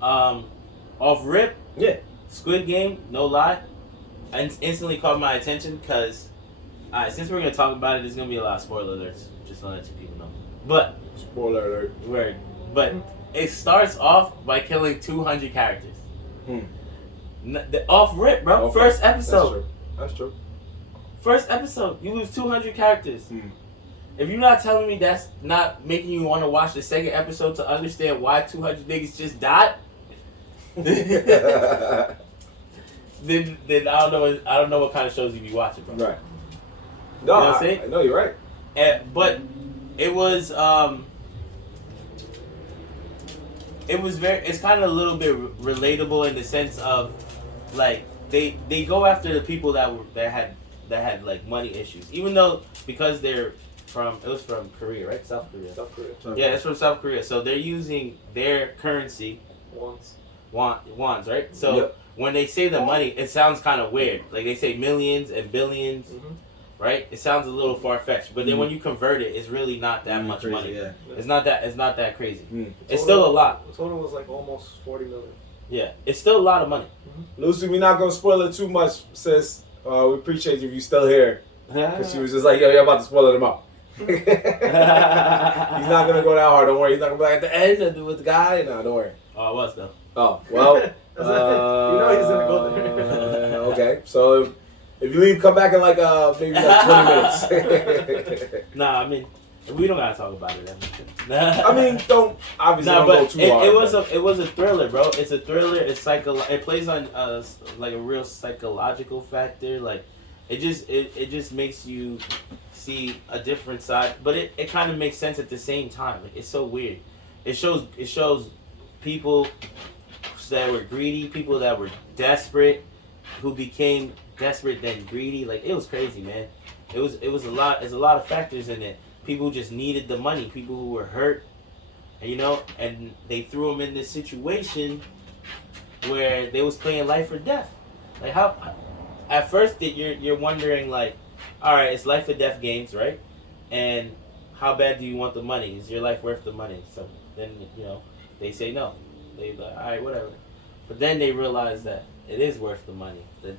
Off rip? Yeah. Squid Game, no lie. I instantly caught my attention because, since we're going to talk about it, there's going to be a lot of spoiler alerts. Just to let you people know. But. Spoiler alert. Word. But it starts off by killing 200 characters. Off rip, bro. Okay. First episode. That's true. First episode. You lose 200 characters. If you're not telling me that's not making you want to watch the second episode to understand why 200 niggas just died, then I don't know what kind of shows you be watching, bro. Right. No, You know what I'm saying? No, you're right. But it was it's kind of a little bit relatable in the sense of like they go after the people that had like money issues, even though because it was from Korea, right? South Korea. Yeah, it's from South Korea. So they're using their currency, wands, right? So when they say the money, it sounds kind of weird. Like they say millions and billions, right? It sounds a little far fetched, but then when you convert it, it's really not that much crazy, money. Yeah. It's not that crazy. It's Total- still a lot. The total was like almost 40 million. Yeah, it's still a lot of money. Lucy, we're not gonna spoil it too much, sis. We appreciate you if you still here. Because she was just like, yo, you're about to spoil them out. He's not gonna go that hard. Don't worry. He's not gonna be like at the end and do with the guy. No, don't worry. Oh, I was though. Oh well. You know he's gonna go there. Okay, so if you leave, come back in like maybe like 20 minutes. Nah, I mean, we don't gotta talk about it. I mean, don't obviously don't go too hard. It was a thriller, bro. It's a thriller. It's it plays on like a real psychological factor. Like it just makes you see a different side, but it kind of makes sense at the same time. Like it's so weird. It shows people that were greedy, people that were desperate, who became desperate then greedy. Like it was crazy, man. It was a lot. There's a lot of factors in it. People who just needed the money, people who were hurt, and they threw them in this situation where they was playing life or death. Like how, at first you're wondering like, all right, it's life or death games, right? And how bad do you want the money? Is your life worth the money? So then they say no. They like, all right, whatever. But then they realize that it is worth the money. That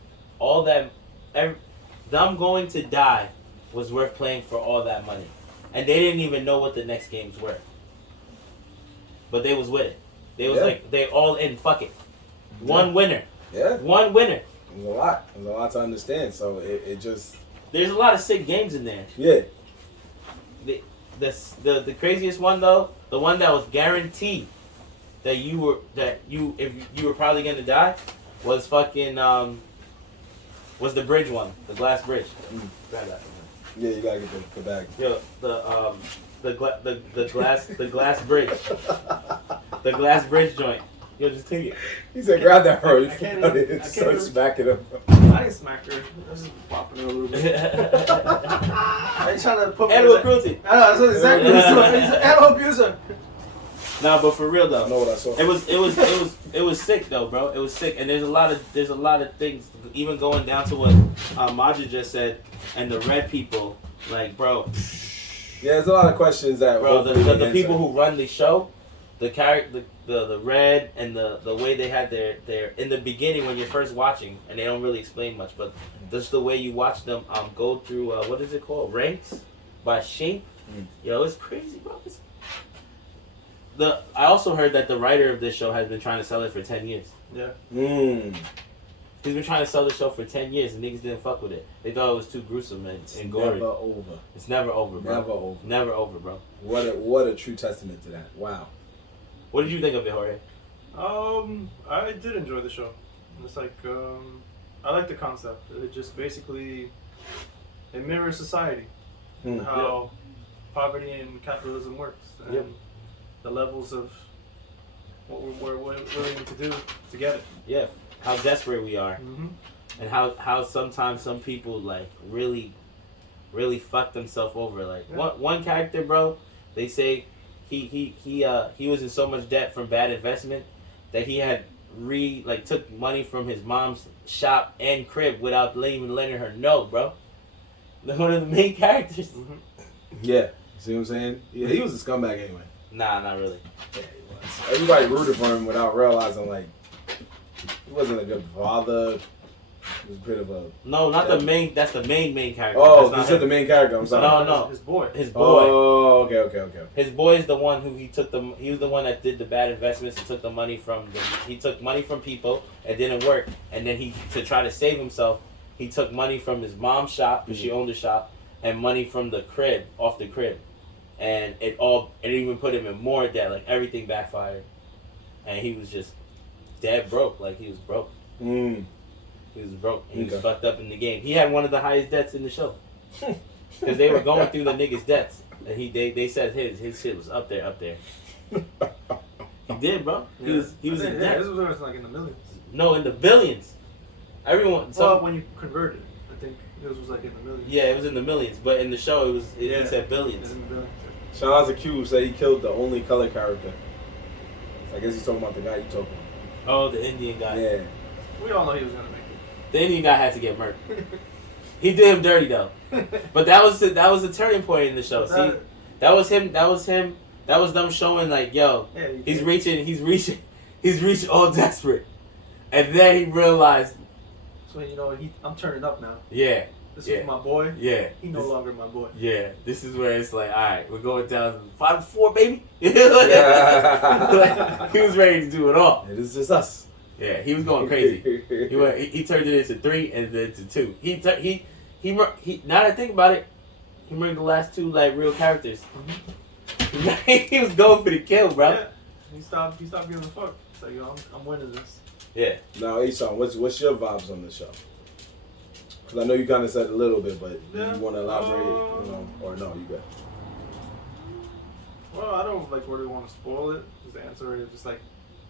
them going to die was worth playing for all that money. And they didn't even know what the next games were. But they was with it. They was like, they all in, fuck it. One winner. Yeah. One winner. There's a lot. There's a lot to understand. So it just... There's a lot of sick games in there. Yeah. The craziest one though, the one that was guaranteed that if you were probably gonna die, was fucking was the bridge one, the glass bridge. Grab that. Yeah, you gotta get the bag. Yo, the glass bridge, the glass bridge joint. Yo, just take it. He said, "Grab that, bro." You I can't started even- I can't even- smacking him. I ain't smacked her. I was just popping her a little bit. I ain't trying to put me Animal in cruelty. I know, that's exactly what he's an animal abuser. Nah, but for real though, I know what I saw. it was sick though, bro. It was sick, and there's a lot of things, even going down to what Maja just said, and the red people, like, bro. Yeah, there's a lot of questions that. Bro, hopefully we the can people answer. who run the show, the character, the red, and the way they had their in the beginning when you're first watching, and they don't really explain much, but just the way you watch them go through what is it called, ranks by shape. Yo, it's crazy, bro. I also heard that the writer of this show has been trying to sell it for 10 years. Yeah. He's been trying to sell the show for 10 years and niggas didn't fuck with it. They thought it was too gruesome and gory. Never over. It's never over, bro. Never over. Never over, bro. What a true testament to that. Wow. What did you think of it, Jorge? I did enjoy the show. It's like I like the concept. It just basically it mirrors society and how poverty and capitalism works and the levels of what we're willing to do to get it. Yeah, how desperate we are, Mm-hmm. and how sometimes some people like really fuck themselves over. Like one character, bro, they say he was in so much debt from bad investment that he had took money from his mom's shop and crib without even letting her know, bro. One of the main characters. Mm-hmm. Yeah. See what I'm saying? Yeah, he was a scumbag anyway. Nah, not really. Yeah, he was. Everybody rooted for him without realizing, like, he wasn't a good father. It's a bit of a... No, not the main. That's the main character. Oh, that's you said the main character. I'm sorry. No. His boy. His boy. Oh, okay. His boy is the one who he was the one that did the bad investments and took the money from he took money from people. It didn't work, and then to try to save himself, he took money from his mom's shop because she owned the shop, and money from the crib, off the crib, and it even put him in more debt. Like everything backfired, and he was just dead broke. Like he was broke. He was broke. He was fucked up in the game. He had one of the highest debts in the show. Because they were going through the niggas' debts. And they said his shit was up there. He did, bro. He was in debt. This was like in the millions. No, in the billions. Everyone. Well, when you converted, I think this was like in the millions. Yeah, it was in the millions. But in the show, it said billions. It's in the billions. Shout out to Q who said he killed the only color character. I guess he's talking about the guy you talking about. Oh, the Indian guy. Yeah. We all know he was gonna make it. The Indian guy had to get murdered. He did him dirty though. But that was the turning point in the show. See, that was him. That was them showing like, yo, he's reaching all desperate, and then he realized. So I'm turning up now. Yeah. This is my boy. Yeah. He no longer my boy. Yeah. This is where it's like, all right, we're going down 5-4, baby. Like, he was ready to do it all. It is just us. Yeah, he was going crazy. He turned it into 3 and then to 2. He now that I think about it, he murdered the last 2 like real characters. He was going for the kill, bro. Yeah. He stopped giving a fuck. So I'm winning this. Yeah. Now, Asan, what's your vibes on the show? Because I know you kind of said a little bit, but you want to elaborate, or no, you got. Well, I don't really want to spoil it. Because the answer is just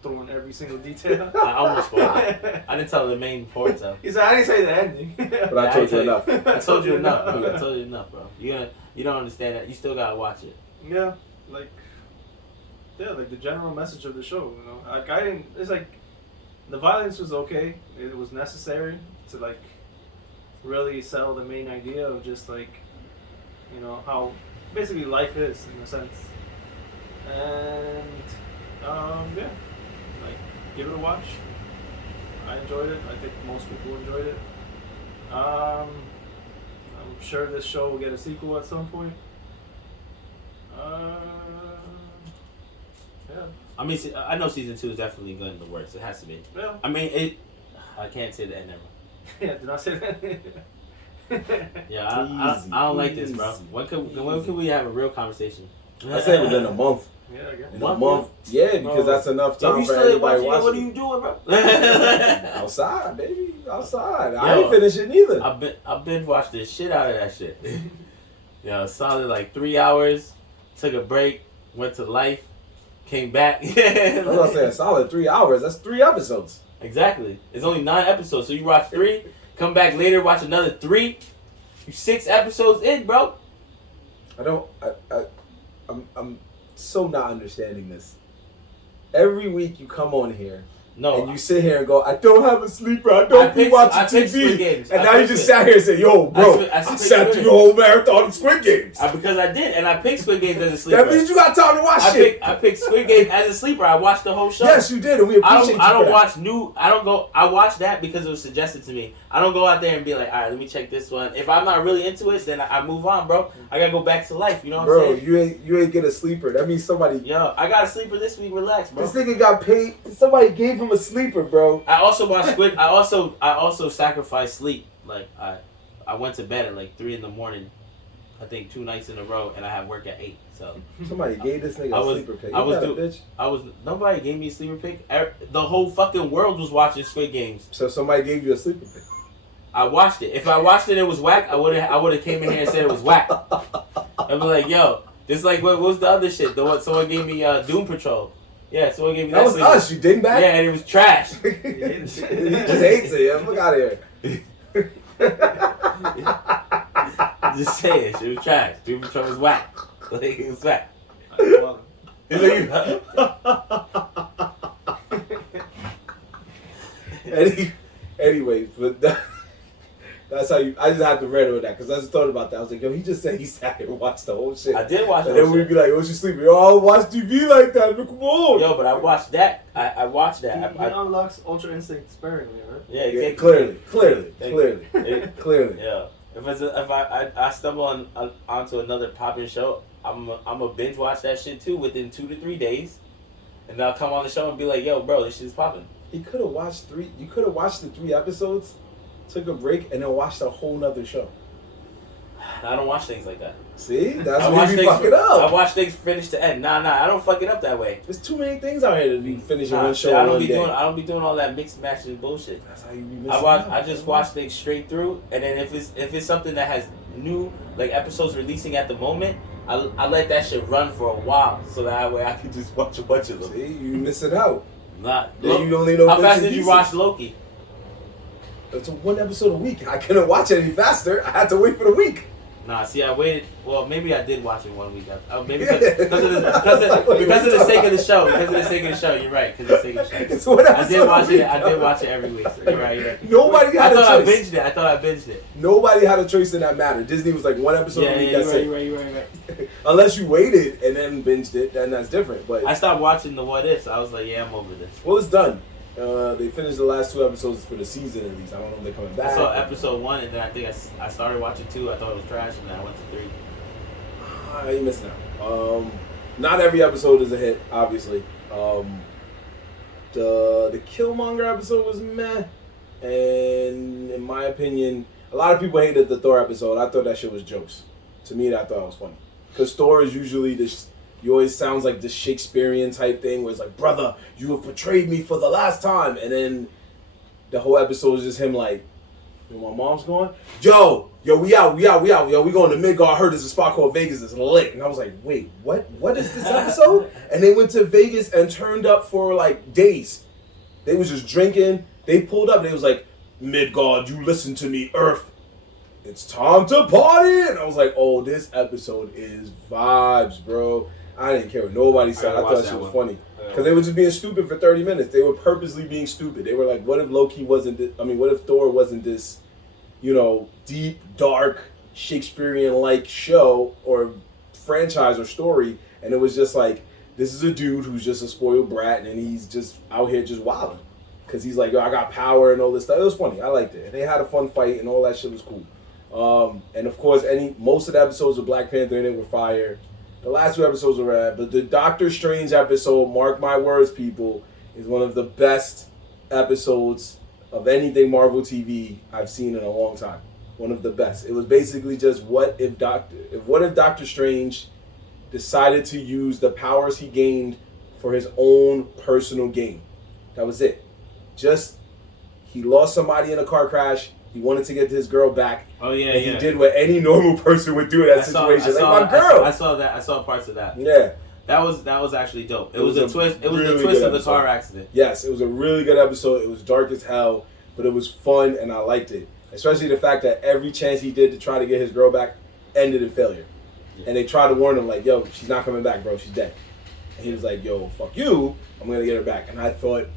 throwing every single detail. I almost spoiled it. I didn't tell the main part though. He said I didn't say the ending. But I told you enough. I told you enough. I told you enough, bro. You don't understand that. You still gotta watch it. Yeah, the general message of the show. I didn't. It's the violence was okay. It was necessary to really sell the main idea of just how basically life is in a sense. And give it a watch. I enjoyed it. I think most people enjoyed it. I'm sure this show will get a sequel at some point. Yeah. I mean, I know season 2 is definitely good in the works. It has to be. Yeah. I mean, I can't say the end ever. Yeah, did I say that? Yeah, I don't like this, bro. When can we have a real conversation? I say within a month. Yeah, I guess. In a month? Yeah, because that's enough time for everybody watching. What are you doing, bro? Outside, baby. Outside. I ain't finishing either. I've been watched the shit out of that shit. Solid 3 hours. Took a break. Went to Life. Came back. I was gonna say a solid 3 hours. That's 3 episodes. Exactly. It's only 9 episodes, so you watch 3. Come back later, watch another 3. You 6 episodes in, bro. I'm so not understanding this. Every week you come on here and you sit here and go, I don't have a sleeper, I don't be watching TV. And now you just sat here and say, yo, bro, I sat through the whole marathon of Squid Games. Because I did, and I picked Squid Games as a sleeper. That means you got time to watch shit. I picked Squid Game as a sleeper. I watched the whole show. Yes, you did, and we appreciate I watched that because it was suggested to me. I don't go out there and be like, all right, let me check this one. If I'm not really into it, then I move on, bro. I gotta go back to life. You know what I'm saying? Bro, you ain't get a sleeper. That means somebody. Yo, I got a sleeper this week. Relax, bro. This nigga got paid. Somebody gave him a sleeper, bro. I also watched Squid. I also sacrificed sleep. I went to bed at 3 a.m. I think 2 nights in a row, and I have work at 8. So somebody gave this nigga a sleeper pick. Nobody gave me a sleeper pick. The whole fucking world was watching Squid Games. So somebody gave you a sleeper pick. I watched it. If I watched it, it was whack. I would have came in here and said it was whack. I'd be like, yo, just what was the other shit? The one someone gave me Doom Patrol. Yeah, someone gave me that. That was sleeper. us. You dingbat. Yeah, and it was trash. He just hates it. Yeah, fuck out of here. Just saying, shit was trash. Doom Patrol was whack. It was whack. Anyways, but that That's how you. I just had to read with that because I just thought about that. I was like, yo, he just said he sat here and watched the whole shit. I did watch. And then we'd be like, oh, she's sleeping. Yo, I don't watch TV like that. Come on. Yo, but I watched that. I watched that. He unlocks Ultra Instinct sparingly, right? Yeah, clearly. Yeah. If I stumble onto another popping show, I'm a binge watch that shit too within 2 to 3 days, and then I'll come on the show and be like, yo, bro, this shit's popping. He could have watched 3. You could have watched the 3 episodes, took a break, and then watched a whole nother show. I don't watch things like that. See, that's why you fuck it up. I watch things finish to end. Nah, I don't fuck it up that way. There's too many things out here to be finishing one show. I don't be doing all that mix matching bullshit. That's how you be missing out. I just watch things straight through, and then if it's something that has new like episodes releasing at the moment, I let that shit run for a while, so that way I can just watch a bunch of them. See, you missing out. Nah, you only know how fast did you watch Loki? It's 1 episode a week. I couldn't watch it any faster. I had to wait for the week. Nah, see, I waited. Well, maybe I did watch it 1 week. Maybe because of the sake of the show. Because of the sake of the show, you're right. Because of the sake of the show, I did watch it every week. So you're right. Nobody had a choice. I thought I binged it. Nobody had a choice in that matter. Disney was like 1 episode a week. You're right. Unless you waited and then binged it, then that's different. But I stopped watching the What Ifs. I was like, yeah, I'm over this. Well, it's done. They finished the last 2 episodes for the season at least. I don't know if they're coming back. I saw episode 1 and then I think I started watching 2. I thought it was trash and then I went to 3. You missing out. Not every episode is a hit, obviously. The Killmonger episode was meh, and in my opinion, a lot of people hated the Thor episode. I thought that shit was jokes. To me, I thought it was funny because Thor is usually this. You always sounds like this Shakespearean type thing where it's like, brother, you have betrayed me for the last time. And then the whole episode is just him like, you know, my mom's going, yo, we out. Yo, we going to Midgard. I heard there's a spot called Vegas that's lit. And I was like, wait, what is this episode? And they went to Vegas and turned up for like days. They was just drinking. They pulled up. They was like, Midgard, you listen to me, Earth. It's time to party. And I was like, oh, this episode is vibes, bro. I didn't care what nobody said. I thought that shit was funny. Because they were just being stupid for 30 minutes. They were purposely being stupid. They were like, what if Loki wasn't this, what if Thor wasn't this, deep, dark, Shakespearean-like show or franchise or story. And it was just like, this is a dude who's just a spoiled brat and he's just out here just wilding. Because he's like, yo, I got power and all this stuff. It was funny. I liked it. And they had a fun fight and all that shit was cool. And of course, most of the episodes of Black Panther in it were fire. The last 2 episodes were rad, but the Doctor Strange episode, mark my words, people, is one of the best episodes of anything Marvel TV I've seen in a long time. One of the best. It was basically just what if Doctor Strange decided to use the powers he gained for his own personal gain. That was it. Just he lost somebody in a car crash. He wanted to get his girl back. Oh yeah, and he did what any normal person would do in that situation. My girl. I saw that. I saw parts of that. Yeah. That was actually dope. It was a twist. It was the twist of the car accident. Yes, it was a really good episode. It was dark as hell, but it was fun and I liked it. Especially the fact that every chance he did to try to get his girl back ended in failure. Yeah. And they tried to warn him like, yo, she's not coming back, bro. She's dead. And he was like, yo, fuck you. I'm gonna get her back. And I thought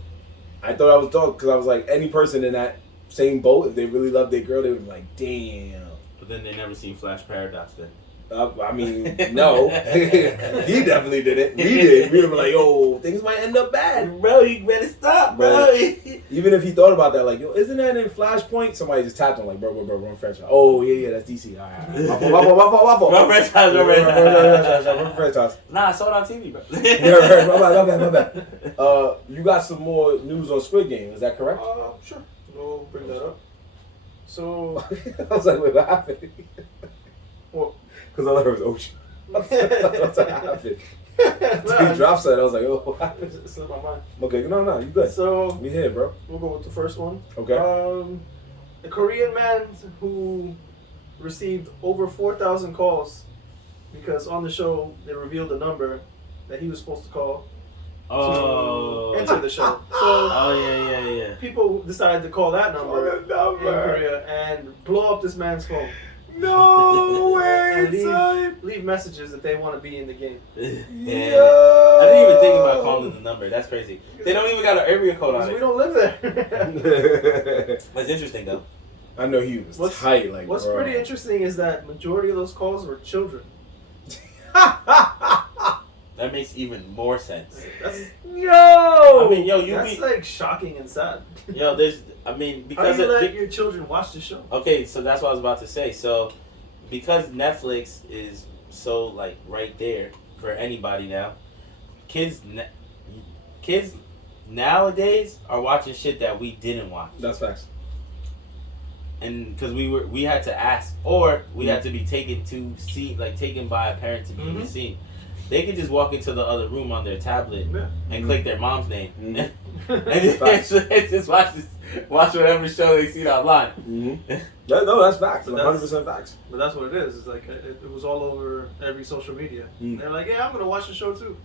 I was dope because I was like, any person in that same boat, if they really loved their girl, they would be like, damn. But then they never seen Flash Paradox then. I mean, no. He definitely did it. We did. We were like, yo, things might end up bad. Bro, you better stop, bro. Even if he thought about that, like, yo, isn't that in Flashpoint? Somebody just tapped him like, bro, wrong franchise. Oh, yeah, that's DC. All right. Waffle. Wrong franchise. Wrong franchise. Nah, I saw it on TV, bro. Yeah, my bad. You got some more news on Squid Game, is that correct? Sure. We'll bring that up. So... I was like, wait, what happened? What? Because all I heard was ocean. What's happened? He drops that. I was like, oh, what happened? It's in my mind. Okay, no, you good. So we here, bro. We'll go with the first one. Okay. A Korean man who received over 4,000 calls because on the show they revealed the number that he was supposed to call to enter the show. So yeah. people decided to call that number in Korea and blow up this man's phone. No way, and leave messages if they want to be in the game. Yeah. I didn't even think about calling the number. That's crazy. They don't even got an area code on it. We don't live there. That's interesting though. I know he was tight. Like, what's bro. pretty interesting is that majority of those calls were children. That makes even more sense. That's Yo! I mean, yo, that's like shocking and sad. Yo, because How do you it, let your children watch the show? okay, so that's what I was about to say. So, because Netflix is so like right there for anybody now, kids nowadays are watching shit that we didn't watch. That's facts. And because we had to ask, or we had to be taken by a parent to be seen. They could just walk into the other room on their tablet and click their mom's name and just watch whatever show they see online. No, that's facts. 100% facts. But that's what it is. It's like it was all over every social media. They're like, yeah, I'm gonna watch the show too.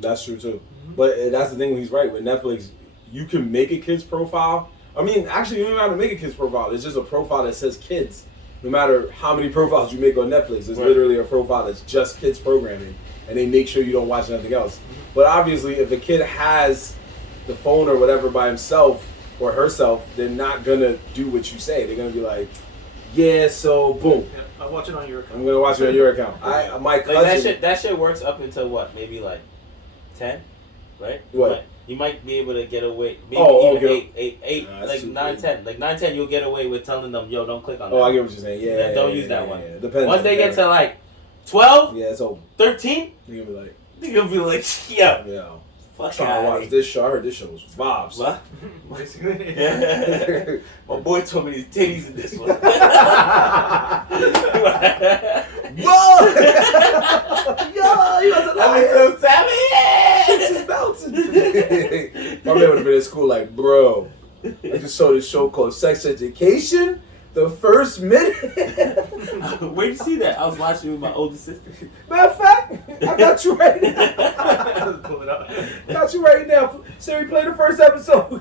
That's true too. But that's the thing. He's right with Netflix. You can make a kid's profile. I mean, actually, you don't even have to make a kid's profile. It's just a profile that says kids. No matter how many profiles you make on Netflix, it's literally a profile that's just kids programming, and they make sure you don't watch nothing else. But obviously, if a kid has the phone or whatever by himself or herself, they're not gonna do what you say. They're gonna be like, "Yeah, so boom." Yeah, I'll watch it on your account. I'm gonna watch it on your account. My cousin. Like that shit works up until what? Maybe like 10, right? What? You might be able to get away. Maybe okay. 8, like 9, 10. Like 9, 10, you'll get away with telling them, yo, don't click on that. Oh, I get what you're saying. Yeah. Don't use that one. Yeah. Depends. Once they get to like 12, yeah, it's over. 13, You're gonna be like, yo, fuck trying to watch this show. I heard this show was vibes. What? Basically. Yeah. My boy told me his titties in this one. Whoa! Yo, you was That was so savage. It's just bouncing. My man would have been at school like, bro, I just saw this show called Sex Education. The first minute. Where'd you see that? I was watching with my older sister. Matter of fact, I got you right now. Pull it out. Got you right now. Siri, play the first episode.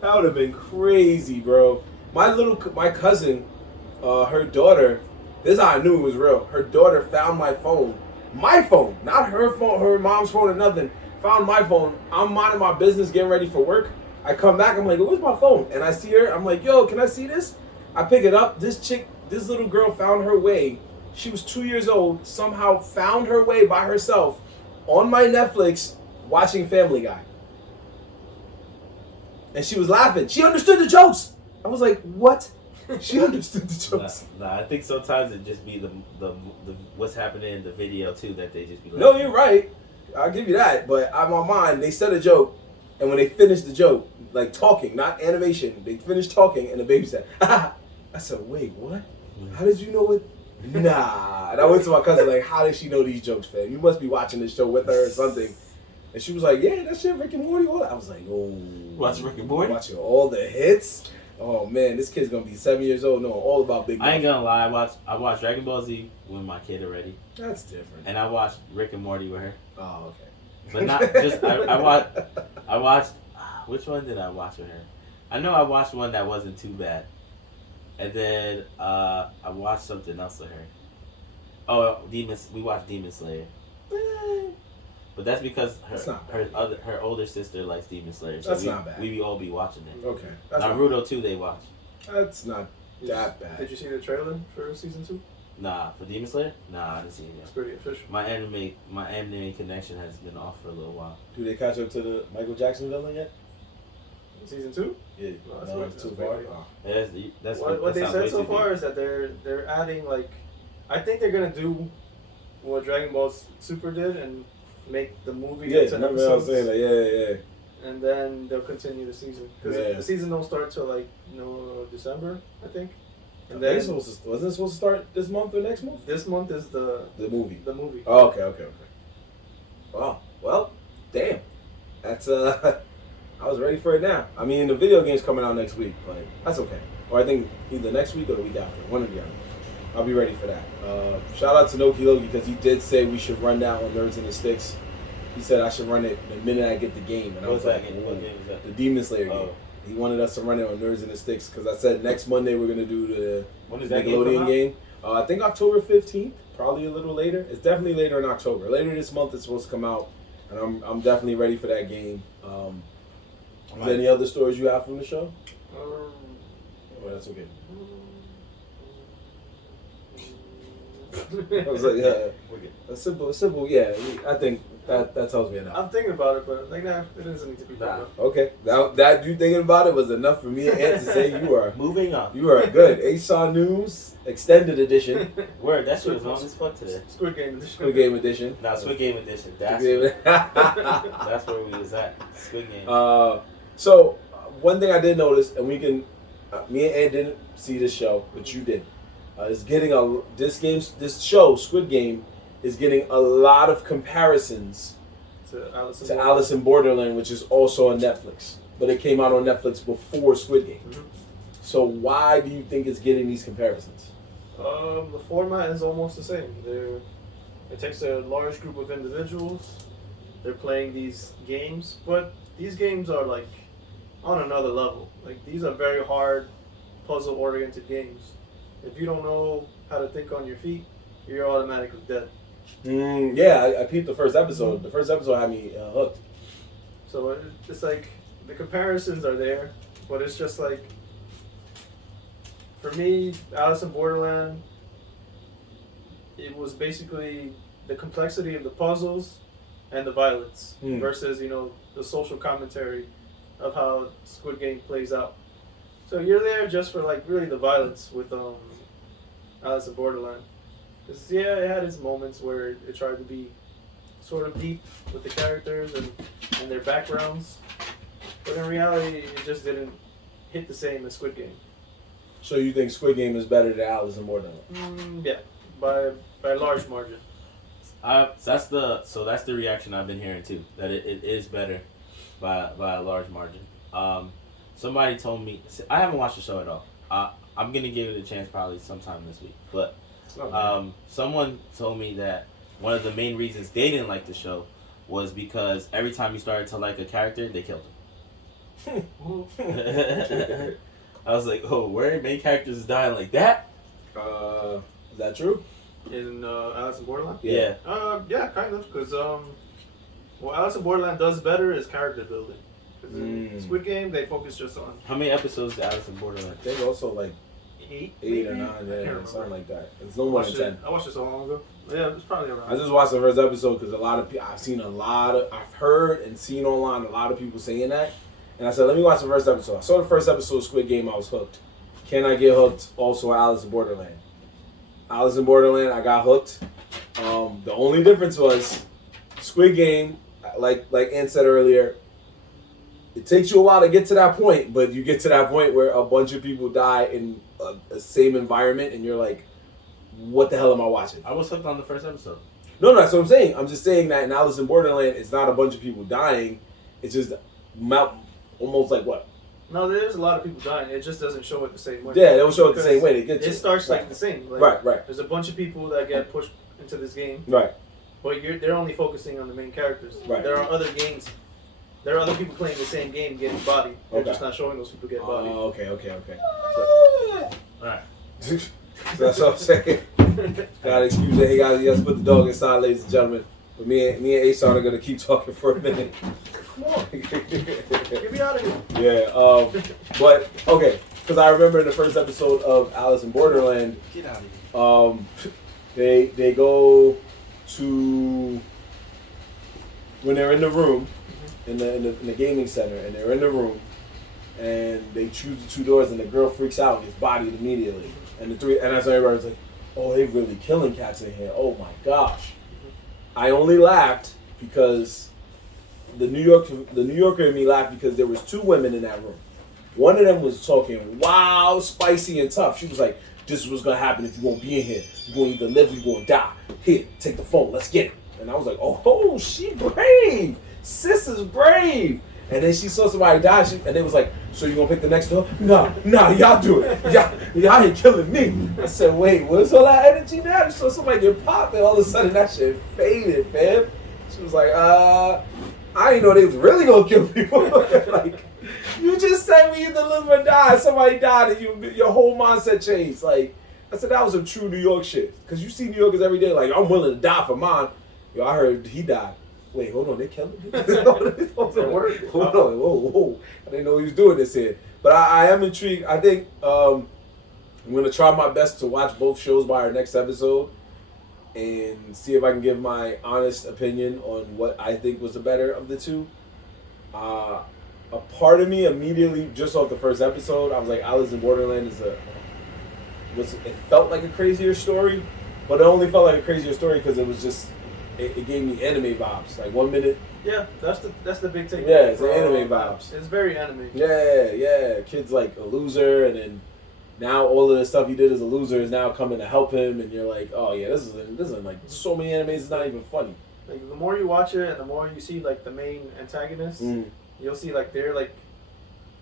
That would have been crazy, bro. My cousin, her daughter. This is how I knew it was real. Her daughter found my phone, not her phone, her mom's phone or nothing. Found my phone. I'm minding my business, getting ready for work. I come back. I'm like, where's my phone? And I see her. I'm like, yo, can I see this? I pick it up. This little girl found her way. She was 2 years old. Somehow found her way by herself on my Netflix watching Family Guy. And she was laughing. She understood the jokes. I was like, what? She understood the jokes. Nah, I think sometimes it just be the what's happening in the video too that they just be like. No, you're right. I'll give you that. But on my mind, they said a joke. And when they finished the joke, like talking, not animation, they finished talking and the baby said, ah. I said, wait, what? How did you know it? Nah. And I went to my cousin, like, how did she know these jokes, fam? You must be watching this show with her or something. And she was like, yeah, that shit, Rick and Morty, all that. I was like, oh. Watching Rick and Morty? Watching all the hits. Oh, man, this kid's going to be 7 years old knowing all about Big I ain't gonna lie, I watched Dragon Ball Z with my kid already. That's different. And I watched Rick and Morty with her. Oh, okay. But not just, I watched, which one did I watch with her? I know I watched one that wasn't too bad. And then I watched something else with her. Oh, we watched Demon Slayer. But that's because her older sister likes Demon Slayer. So that's not bad. We all be watching it. Okay. Naruto too, they watch. That's not that bad. Did you see the trailer for season 2? Nah, for Demon Slayer? Nah, I didn't see it yet. It's pretty official. My anime connection has been off for a little while. Do they catch up to the Michael Jackson villain yet? Season 2? Yeah. No, that's too far. That's what they sounds said way so too far deep. is that they're adding, like, I think they're gonna do what Dragon Ball Super did and make the movie into remember episodes. I was saying that. Yeah. And then they'll continue the season because the season don't start till like December, I think. And then wasn't it supposed to start this month or next month? this month is the movie. The movie. Oh, okay. Wow. Well, damn. That's I was ready for it now. I mean, the video game's coming out next week, but that's okay. Or I think either next week or the week after. One or the other. I'll be ready for that. Shout out to Noki Loki because he did say we should run down on Nerdz and the Stickz. He said I should run it the minute I get the game. And I was like, what game is that? The Demon Slayer game. He wanted us to run it on Nerdz and the Stickz because I said next Monday we're going to do the Nickelodeon game. I think October 15th, probably a little later. It's definitely later in October. Later this month it's supposed to come out, and I'm definitely ready for that game. Is there any other stories you have from the show? That's okay. I was like, yeah, a simple. Yeah, I think that tells me enough. I'm thinking about it, but like, nah, it doesn't need to be done. Okay, that you thinking about it was enough for me and Ant to say you are moving on. You are good. Asaw News Extended Edition. Word, that shit was long as fuck today. Squid Game Edition. Squid Game Edition. Nah, Squid Game Edition. That's where we was at. Squid Game. So one thing I did notice, and we can, me and Ant didn't see this show, but you did. Is getting this show Squid Game is getting a lot of comparisons to Alice in Borderland, which is also on Netflix, but it came out on Netflix before Squid Game. Mm-hmm. So why do you think it's getting these comparisons? The format is almost the same. It takes a large group of individuals. They're playing these games, but these games are like on another level. Like these are very hard, puzzle-oriented games. If you don't know how to think on your feet, you're automatically dead. Yeah, I peeped the first episode. The first episode had me hooked. So it's like the comparisons are there, but it's just like, for me, Alice in Borderland, it was basically the complexity of the puzzles and the violence versus, the social commentary of how Squid Game plays out. So you're there just for like really the violence with Alice in Borderland. Because it had its moments where it tried to be sort of deep with the characters and their backgrounds. But in reality, it just didn't hit the same as Squid Game. So you think Squid Game is better than Alice in Borderland? Yeah, by a large margin. That's the reaction I've been hearing too. That it is better by a large margin. Somebody told me, I haven't watched the show at all. I'm gonna give it a chance probably sometime this week. But someone told me that one of the main reasons they didn't like the show was because every time you started to like a character, they killed him. I was like, oh, where main characters is dying like that? Is that true? In Alice in Borderland? Yeah. Yeah, kind of. Because what Alice in Borderland does better is character building. In Squid Game, they focus just on... How many episodes is Alice in Borderland? I think also like 8 or 9, yeah, something like that. It's no more than 10. I watched it so long ago. Yeah, it's probably around. I just watched the first episode because I've heard and seen online a lot of people saying that. And I said, let me watch the first episode. I saw the first episode of Squid Game, I was hooked. Can I get hooked also at Alice in Borderland? Alice in Borderland, I got hooked. The only difference was Squid Game, like Ant said earlier, it takes you a while to get to that point, but you get to that point where a bunch of people die in the same environment, and you're like, what the hell am I watching? I was hooked on the first episode. No, that's what I'm saying. I'm just saying that in Alice in Borderland, it's not a bunch of people dying. It's just almost like what? No, there's a lot of people dying. It just doesn't show it the same way. Yeah, it don't show it the same way. It starts like the same. Like, right. There's a bunch of people that get pushed into this game. Right. But they're only focusing on the main characters. Right. There are other games. There are other people playing the same game getting bodied. They're just not showing those people get bodied. Oh, okay. So, alright. That's what I'm saying. Gotta excuse that. Hey guys, you guys put the dog inside, ladies and gentlemen. But me and Asaw are gonna keep talking for a minute. Come on. Get me out of here. Yeah, but okay, because I remember in the first episode of Alice in Borderland, get out of here. They go to when they're in the room in the gaming center, and they're in the room, and they choose the 2 doors, and the girl freaks out and gets bodied immediately, and that's when everybody's like, oh, they really killing cats in here. Oh my gosh. I only laughed because the New Yorker in me laughed because there was 2 women in that room. One of them was talking wild, spicy, and tough. She was like, this is what's gonna happen if you won't be in here. You're gonna either live or you're gonna die. Here, take the phone, let's get it. And I was like, oh, she brave. Sis is brave. And then she saw somebody die, and they was like, so you gonna pick the next door? No, y'all do it. Y'all ain't killing me. I said, wait, where's all that energy now? You saw somebody get popped, and all of a sudden that shit faded, fam. She was like, I didn't know they was really gonna kill people. Like, you just said we either live or die. Somebody died, and your whole mindset changed. Like, I said, that was some true New York shit. Because you see New Yorkers every day, like, I'm willing to die for mine. Yo, I heard he died. Wait, hold on, they killed him? Hold on, whoa. I didn't know he was doing this here. But I am intrigued. I think I'm gonna try my best to watch both shows by our next episode and see if I can give my honest opinion on what I think was the better of the two. A part of me immediately, just off the first episode, I was like, Alice in Borderland it felt like a crazier story, but it only felt like a crazier story because it was just, it gave me anime vibes. Like 1 minute. Yeah, that's the big thing. Yeah, it's anime vibes. It's very anime. Yeah. Kid's like a loser, and then now all of the stuff he did as a loser is now coming to help him, and you're like, oh yeah, this is like so many animes, it's not even funny. Like the more you watch it, and the more you see like the main antagonists, you'll see like they're like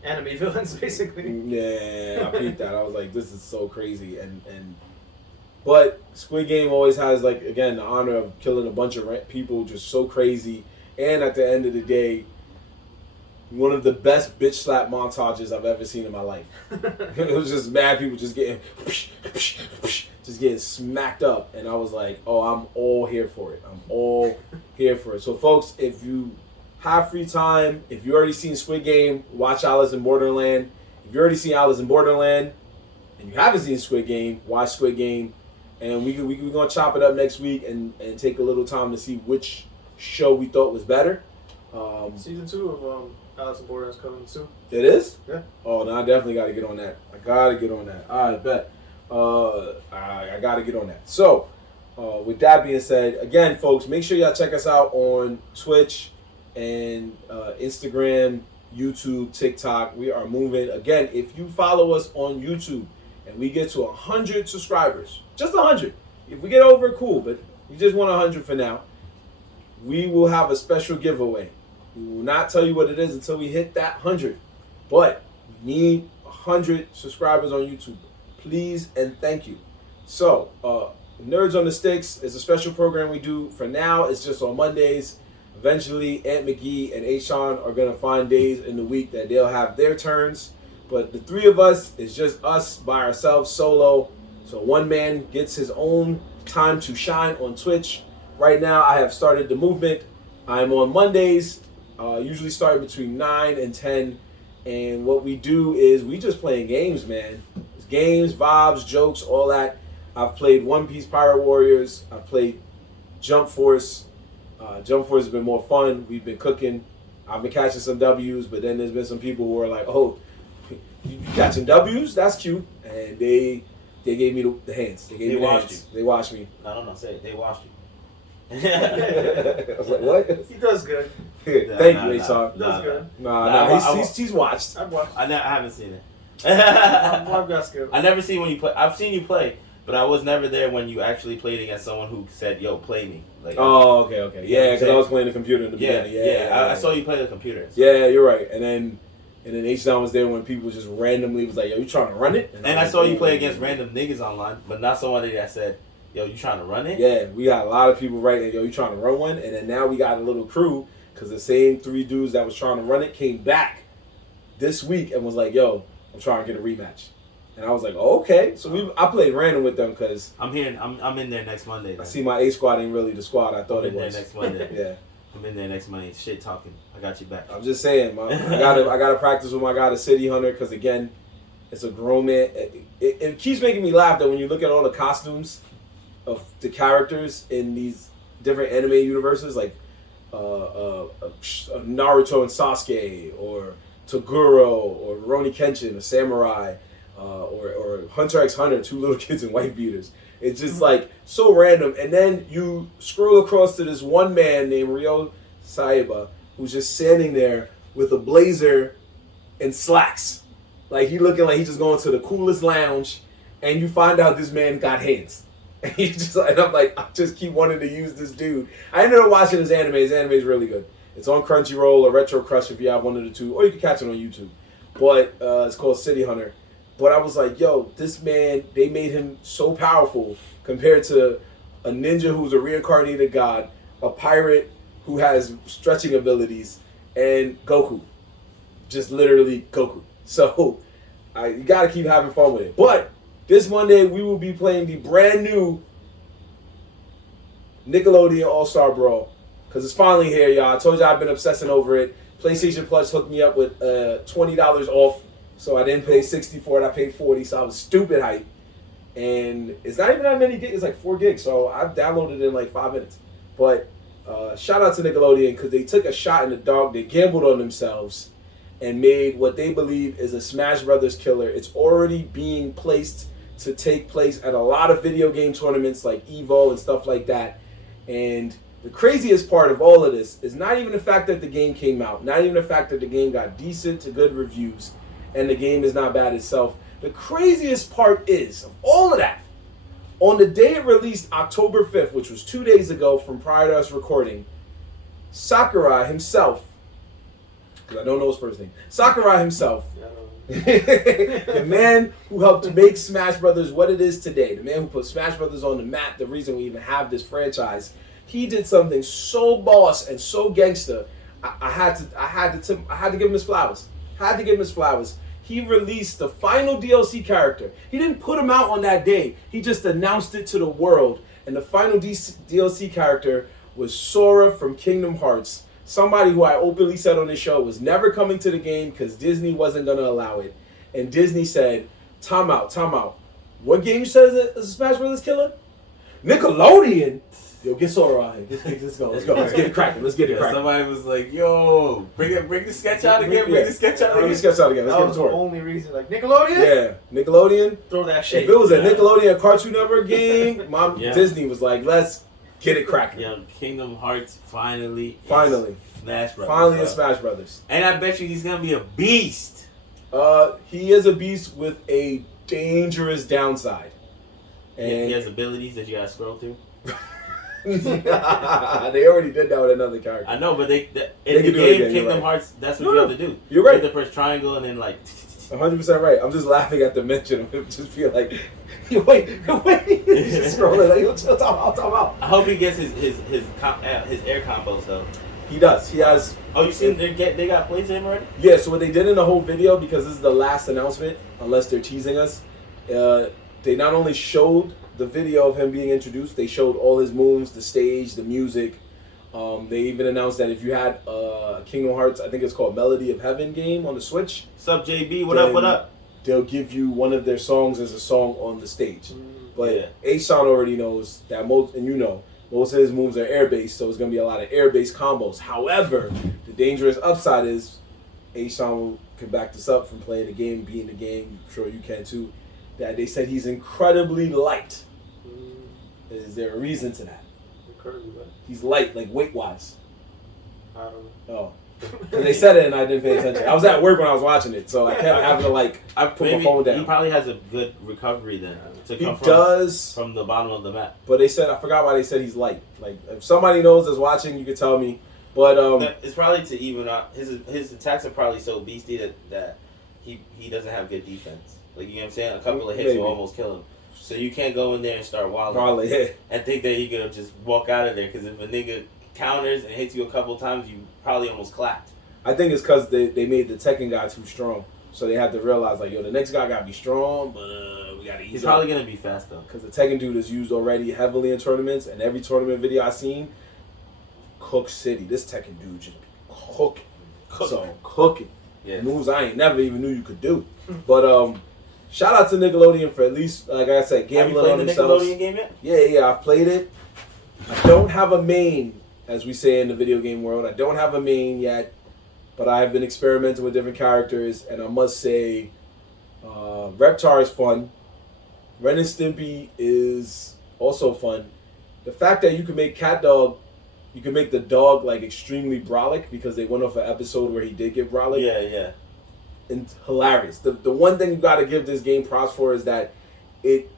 anime villains basically. Yeah, I peeped that. I was like, this is so crazy, but Squid Game always has like again the honor of killing a bunch of people just so crazy, and at the end of the day, one of the best bitch slap montages I've ever seen in my life. It was just mad people just getting smacked up, and I was like, oh, I'm all here for it. I'm all here for it. So folks, if you have free time, if you already seen Squid Game, watch Alice in Borderland. If you already seen Alice in Borderland and you haven't seen Squid Game, watch Squid Game. And we're gonna chop it up next week and take a little time to see which show we thought was better. Season 2 of Alice in Borderland is coming soon. It is? Yeah. Oh, no, I definitely got to get on that. I got to get on that. All right, bet. I got to get on that. So, with that being said, again, folks, make sure y'all check us out on Twitch and Instagram, YouTube, TikTok. We are moving. Again, if you follow us on YouTube and we get to 100 subscribers, just 100. If we get over, cool, but we just want 100 for now. We will have a special giveaway. We will not tell you what it is until we hit that 100. But we need 100 subscribers on YouTube. Please and thank you. So, Nerdz on the Stickz is a special program we do. For now, it's just on Mondays. Eventually, Ant Mcgee and Ashawn are going to find days in the week that they'll have their turns. But the three of us is just us by ourselves, solo. So one man gets his own time to shine on Twitch. Right now, I have started the movement. I'm on Mondays, usually starting between 9 and 10. And what we do is we just playing games, man. It's games, vibes, jokes, all that. I've played One Piece Pirate Warriors. I've played Jump Force. Jump Force has been more fun. We've been cooking. I've been catching some W's, but then there's been some people who are like, oh, you catching W's? That's cute. And they gave me the hands. They washed you. They washed me. I don't know. Say it. They washed you. I was like, what? He does good. Thank you, Ashawn. He does good. He's watched. I've watched. I haven't seen it. Marv got skill. I never seen when you play. I've seen you play, but I was never there when you actually played against someone who said, "Yo, play me." Like, oh, okay. Yeah, because I was playing the computer in the beginning. Yeah. I saw you play the computer. So. Yeah, you're right. And then H-Down was there when people just randomly was like, yo, you trying to run it? And I saw you play against random niggas online, but not somebody that said, yo, you trying to run it? Yeah, we got a lot of people writing, yo, you trying to run one? And then now we got a little crew, because the same 3 dudes that was trying to run it came back this week and was like, yo, I'm trying to get a rematch. And I was like, oh, okay. So I played random with them because I'm in there next Monday. Then. I see my A squad ain't really the squad I thought it was. I'm in there next Monday. Yeah. I'm in there next Monday. Shit talking. I got you back. I'm just saying, man. I gotta practice with my guy, the City Hunter, because again, it's a grown man. It keeps making me laugh that when you look at all the costumes of the characters in these different anime universes, like Naruto and Sasuke, or Toguro, or Rurouni Kenshin, a samurai, or Hunter x Hunter, 2 little kids in white beaters. It's just like so random. And then you scroll across to this one man named Ryo Saiba, who's just standing there with a blazer and slacks. Like he looking like he's just going to the coolest lounge, and you find out this man got hands. And I'm like, I just keep wanting to use this dude. I ended up watching his anime. His anime is really good. It's on Crunchyroll or Retro Crush if you have one of the two, or you can catch it on YouTube. But it's called City Hunter. But I was like, yo, this man, they made him so powerful compared to a ninja who's a reincarnated god, a pirate who has stretching abilities, and Goku. Just literally Goku. So you got to keep having fun with it. But this Monday, we will be playing the brand new Nickelodeon All-Star Brawl. Because it's finally here, y'all. I told you I've been obsessing over it. PlayStation Plus hooked me up with $20 off So I didn't pay 60 for it. I paid 40. So I was stupid hype. And it's not even that many gigs. It's like 4 gigs. So I downloaded it in like 5 minutes. But shout out to Nickelodeon because they took a shot in the dark. They gambled on themselves and made what they believe is a Smash Brothers killer. It's already being placed to take place at a lot of video game tournaments like Evo and stuff like that. And the craziest part of all of this is not even the fact that the game came out, not even the fact that the game got decent to good reviews, and the game is not bad itself. The craziest part is, of all of that, on the day it released, October 5th, which was 2 days ago from prior to us recording, Sakurai himself, because I don't know his first name, Sakurai himself, the man who helped to make Smash Brothers what it is today, the man who put Smash Brothers on the map, the reason we even have this franchise, he did something so boss and so gangster. I had to give him his flowers. He released the final DLC character. He didn't put him out on that day. He just announced it to the world. And the final DLC character was Sora from Kingdom Hearts. Somebody who I openly said on this show was never coming to the game because Disney wasn't going to allow it. And Disney said, time out. What game you said is a Smash Brothers killer? Nickelodeon? Yo, get Sora out here. Let's go. Let's get it cracking. Somebody was like, yo, bring the sketch out again. Bring the sketch out again. Let's get That was the only reason. Like, Nickelodeon? Yeah, Nickelodeon. Throw that shit. If it was a Nickelodeon Cartoon Network game, Disney was like, let's get it cracking. Yo, Kingdom Hearts finally. Smash Brothers. Finally is Smash Brothers. And I bet you he's going to be a beast. He is a beast with a dangerous downside. And he has abilities that you got to scroll through. They already did that with another character. I know, but in the game Kingdom Hearts, that's what you have to do. You're right. You have to press triangle and then like 100% right. I'm just laughing at the mention of him. Just feel like, wait. Just scrolling like, chill, talk out. I hope he gets his air combos though. He does. He has. Oh, you seen they got plays him already? Yeah. So what they did in the whole video, because this is the last announcement, unless they're teasing us, they not only showed the video of him being introduced, they showed all his moves, the stage, the music. They even announced that if you had Kingdom Hearts, I think it's called Melody of Heaven game on the Switch. What's up, JB? What up? They'll give you one of their songs as a song on the stage. But H-Son already knows that most of his moves are air-based, so it's going to be a lot of air-based combos. However, the dangerous upside is H-Son can back this up from playing the game, being the game. I'm sure you can too. That they said he's incredibly light. Is there a reason to that? Incredibly light. He's light, like weight-wise. I don't know. Oh. Because they said it and I didn't pay attention. I was at work when I was watching it, so I kept having to put my phone down. He probably has a good recovery then. From the bottom of the map. But they said, I forgot why they said he's light. Like, if somebody knows that's watching, you can tell me. But it's probably to even out. His attacks are probably so beastie that he doesn't have good defense. Like, you know what I'm saying? A couple of hits will almost kill him. So you can't go in there and start wilding and think that you can just walk out of there. Because if a nigga counters and hits you a couple times, you probably almost clapped. I think it's because they made the Tekken guy too strong. So they had to realize, like, yo, the next guy got to be strong, but we got to ease He's probably going to be fast, though. Because the Tekken dude is used already heavily in tournaments. And every tournament video I seen, Cook City. This Tekken dude just cooking. So, cooking. Yeah. Moves I ain't never even knew you could do. But, shout out to Nickelodeon for at least, like I said, gambling on themselves. Have you played the Nickelodeon game yet? Yeah, I've played it. I don't have a main, as we say in the video game world. I don't have a main yet, but I have been experimenting with different characters, and I must say, Reptar is fun. Ren and Stimpy is also fun. The fact that you can make you can make the dog like extremely brolic because they went off an episode where he did get brolic. Yeah. And hilarious. The one thing you got to give this game props for is that it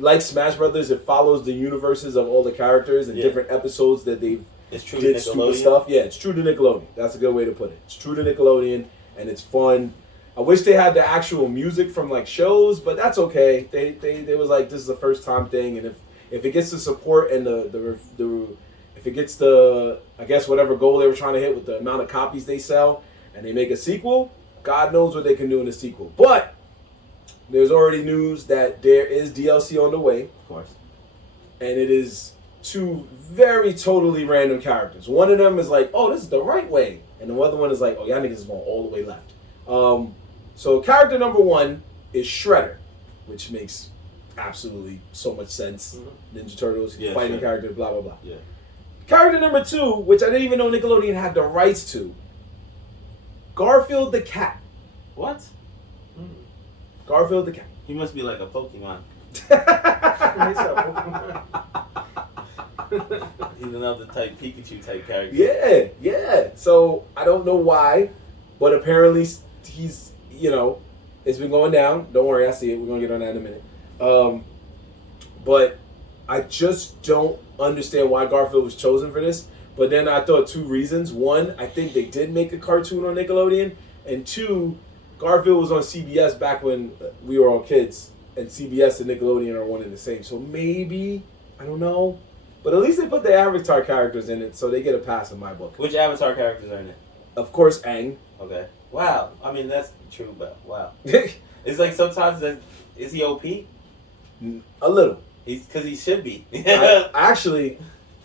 like Smash Brothers, it follows the universes of all the characters and different episodes that they've did stupid stuff. Yeah, it's true to Nickelodeon. That's a good way to put it. It's true to Nickelodeon, and it's fun. I wish they had the actual music from like shows, but that's okay. They was like, this is a first time thing, and if it gets the support and if it gets the, I guess, whatever goal they were trying to hit with the amount of copies they sell, and they make a sequel, God knows what they can do in a sequel. But there's already news that there is DLC on the way. Of course. And it is two very totally random characters. One of them is like, oh, this is the right way. And the other one is like, oh, y'all niggas is going all the way left. So character number 1 is Shredder, which makes absolutely so much sense. Ninja Turtles, fighting character, blah, blah, blah. Yeah. Character number 2, which I didn't even know Nickelodeon had the rights to, Garfield the cat. What? Garfield the cat. He must be like a Pokemon. He's another type Pikachu type character. Yeah. So I don't know why, but apparently he's, it's been going down. Don't worry, I see it. We're gonna get on that in a minute. But I just don't understand why Garfield was chosen for this. But then I thought 2 reasons. 1, I think they did make a cartoon on Nickelodeon, and 2, Garfield was on CBS back when we were all kids, and CBS and Nickelodeon are one and the same. So maybe, I don't know. But at least they put the Avatar characters in it, so they get a pass in my book. Which Avatar characters are in it? Of course, Aang. Okay. Wow. I mean, that's true, but wow. It's like sometimes, is he OP? A little. Because he should be. Actually,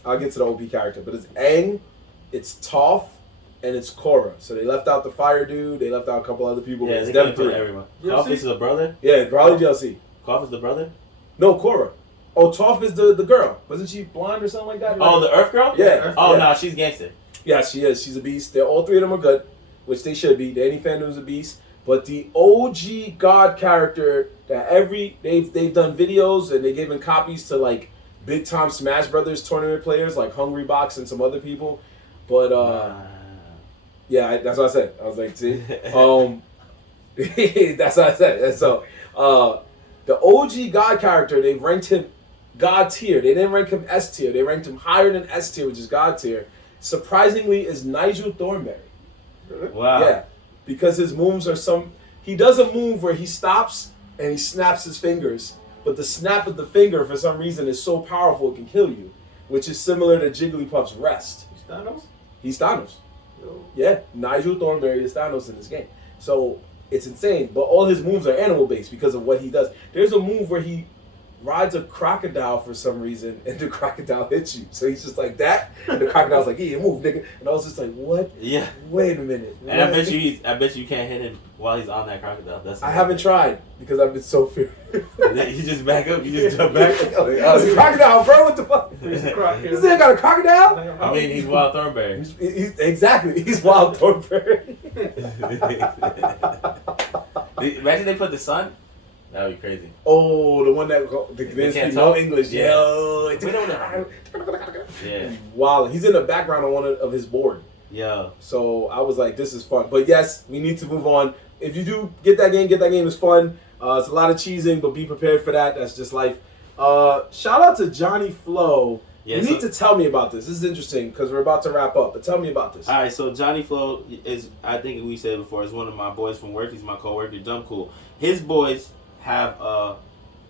I'll get to the OP character, but it's Aang, it's Toph, and it's Korra. So they left out the fire dude, they left out a couple other people. Yeah, it's they them put 3. everyone. Toph is the brother? Yeah, probably DLC. Toph is the brother? No, Korra. Oh, Toph is the girl. Wasn't she blonde or something like that? Oh, the Earth girl? Yeah. Oh, yeah. no, she's gangster. Yeah, she is. She's a beast. All 3 of them are good, which they should be. Danny Phantom's a beast. But the OG God character that they've done videos and they've given copies to like big time Smash Brothers tournament players like Hungry Box and some other people. But yeah, that's what I said. I was like, see, that's what I said. And so the OG God character, they ranked him God tier. They didn't rank him S tier. They ranked him higher than S tier, which is God tier. Surprisingly, is Nigel Thornberry. Wow. Yeah, because his moves are he does a move where he stops and he snaps his fingers, but the snap of the finger for some reason is so powerful it can kill you, which is similar to Jigglypuff's rest. He's Thanos? He's Thanos. Yo. Yeah, Nigel Thornberry is Thanos in this game. So it's insane, but all his moves are animal based because of what he does. There's a move where he rides a crocodile for some reason, and the crocodile hits you. So he's just like that, and the crocodile's like, "Yeah, move, nigga." And I was just like, "What? Yeah. Wait a minute." And I bet you can't hit him while he's on that crocodile. I haven't tried because I've been so fearful. You just back up. You just jump back. It's a crocodile, bro. What the fuck? This nigga got a crocodile? I mean, he's Wild Thornberry. Exactly. He's Wild Thornberry. Imagine they put the sun. That would be crazy. Oh, the one that they can't talk English. Yeah. Yo, we don't know. Yeah. Wow, he's in the background on one of his board. Yeah. So I was like, this is fun. But yes, we need to move on. If you do get that game. It's fun. It's a lot of cheesing, but be prepared for that. That's just life. Shout out to Johnny Flo. Yeah, you need to tell me about this. This is interesting because we're about to wrap up. But tell me about this. All right, so Johnny Flo is, I think we said before, is one of my boys from work. He's my coworker, Dumb Cool. His boys have a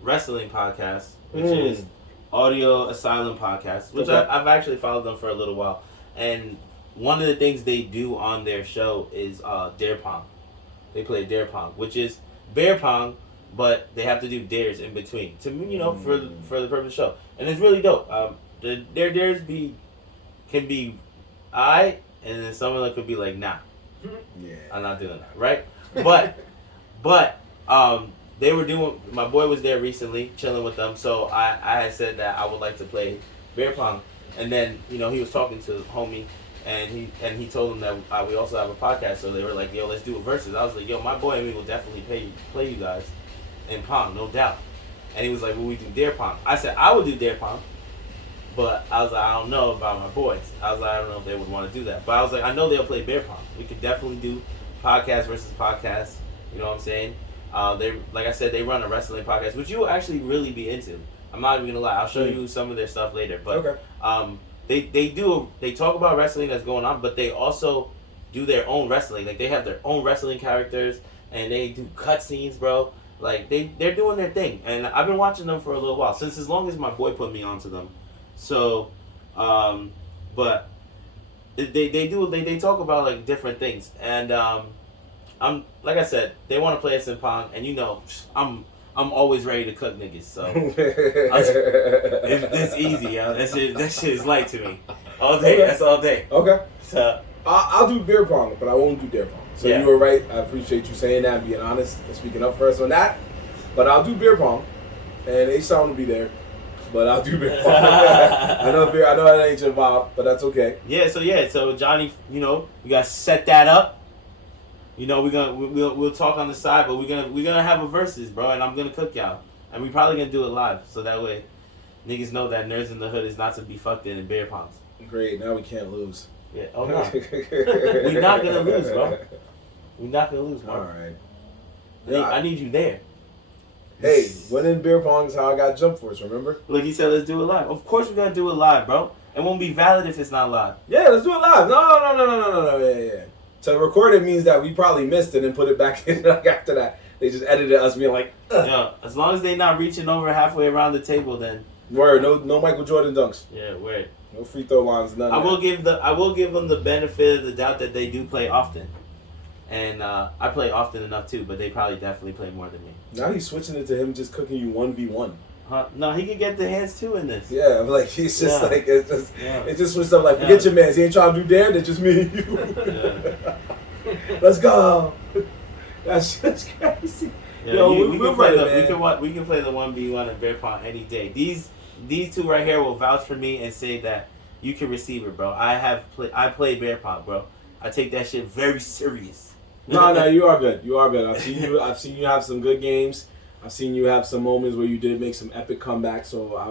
wrestling podcast, which is Audio Asylum Podcast, which I've actually followed them for a little while. And one of the things they do on their show is Dare Pong. They play Dare Pong, which is bear pong, but they have to do dares in between to for the purpose of the show, and it's really dope. Their dares can be and then some of them could be like, nah, I'm not doing that, right? But they were doing. My boy was there recently, chilling with them, so I had said that I would like to play bear pong, and then he was talking to homie. And he told them that we also have a podcast, so they were like, "Yo, let's do a versus." I was like, "Yo, my boy and me will definitely play you guys in pong, no doubt." And he was like, "Well, we do dare pong." I said, "I would do dare pong," but I was like, "I don't know about my boys." I was like, "I don't know if they would want to do that," but I was like, "I know they'll play bear pong. We could definitely do podcast versus podcast." You know what I'm saying? They, like I said, they run a wrestling podcast, which you will actually really be into. I'm not even gonna lie. I'll show you some of their stuff later, but They talk about wrestling that's going on, but they also do their own wrestling. Like, they have their own wrestling characters, and they do cutscenes, bro. Like, they're doing their thing, and I've been watching them for a little while, since as long as my boy put me onto them. So, but they talk about like different things, and I'm like I said, they want to play us in pong, and I'm always ready to cook niggas, so it's easy, yo. That shit is light to me. All day, that's all day. Okay. So I'll do beer pong, but I won't do dare pong. So Yeah. you were right. I appreciate you saying that and being honest and speaking up for us on that. But I'll do beer pong, and H-Town will be there. But I'll do beer pong. I know that ain't your vibe, but that's okay. So Johnny, you know, we gotta set that up. You know, we'll talk on the side, but we're gonna have a versus, bro, and I'm gonna cook y'all, and we probably gonna do it live, so that way, niggas know that Nerds in the Hood is not to be fucked in beer pongs. Great. Now we can't lose. Yeah. Oh no. We're not gonna lose, bro. We're not gonna lose, All Marv. right. I need you there. Hey, winning beer pong is how I got Jump Force, remember? Look, he said let's do it live. Of course we're gonna do it live, bro. It won't be valid if it's not live. Yeah, let's do it live. No. Yeah. To record it means that we probably missed it and put it back in like after that. They just edited us being like, ugh. Yeah, as long as they not reaching over halfway around the table, then Word, no Michael Jordan dunks. yeah, word. No free throw lines, none I of will that. give them the benefit of the doubt that they do play often, and I play often enough too. But they probably definitely play more than me. Now he's switching it to him just cooking you 1v1. Huh? No, he can get the hands too in this. Yeah, like he's just Yeah. like Yeah. it just switched up like forget Yeah. your man. He ain't trying to do damn. It's just me and you. Yeah. Let's go. That's crazy. Yeah, Yo, we we'll can play run it, man. we can play the 1v1 and beer pong any day. These two right here will vouch for me and say that you can receive it, bro. I play beer pong, bro. I take that shit very serious. No, you are good. You are good. I've seen you have some good games. I've seen you have some moments where you did make some epic comebacks. So I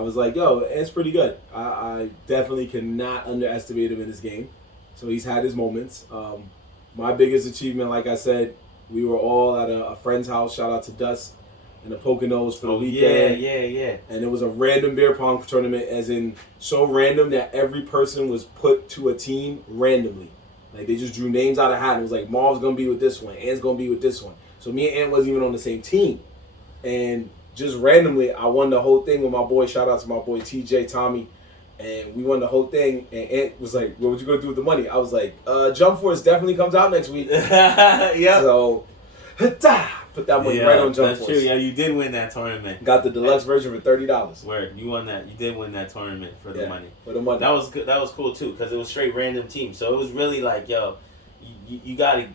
was like, yo, it's pretty good. I definitely cannot underestimate him in this game. So he's had his moments. My biggest achievement, like I said, we were all at a friend's house. Shout out to Dust and the Poconos for the weekend. Yeah. And it was a random beer pong tournament, as in so random that every person was put to a team randomly. Like they just drew names out of hat. And it was like Marv's gonna be with this one, Ant's gonna be with this one. So me and Ant wasn't even on the same team. And just randomly, I won the whole thing with my boy. Shout out to my boy TJ, Tommy. And we won the whole thing. And Ant was like, what you gonna do with the money? I was like, Jump Force definitely comes out next week. Yeah. So, put that money right on Jump that's Force. true. Yeah, you did win that tournament. Got the deluxe version for $30. Word, you won that. You did win that tournament for the money. For the money. That was good. That was cool too, because it was straight random teams. So it was really like, yo, you gotta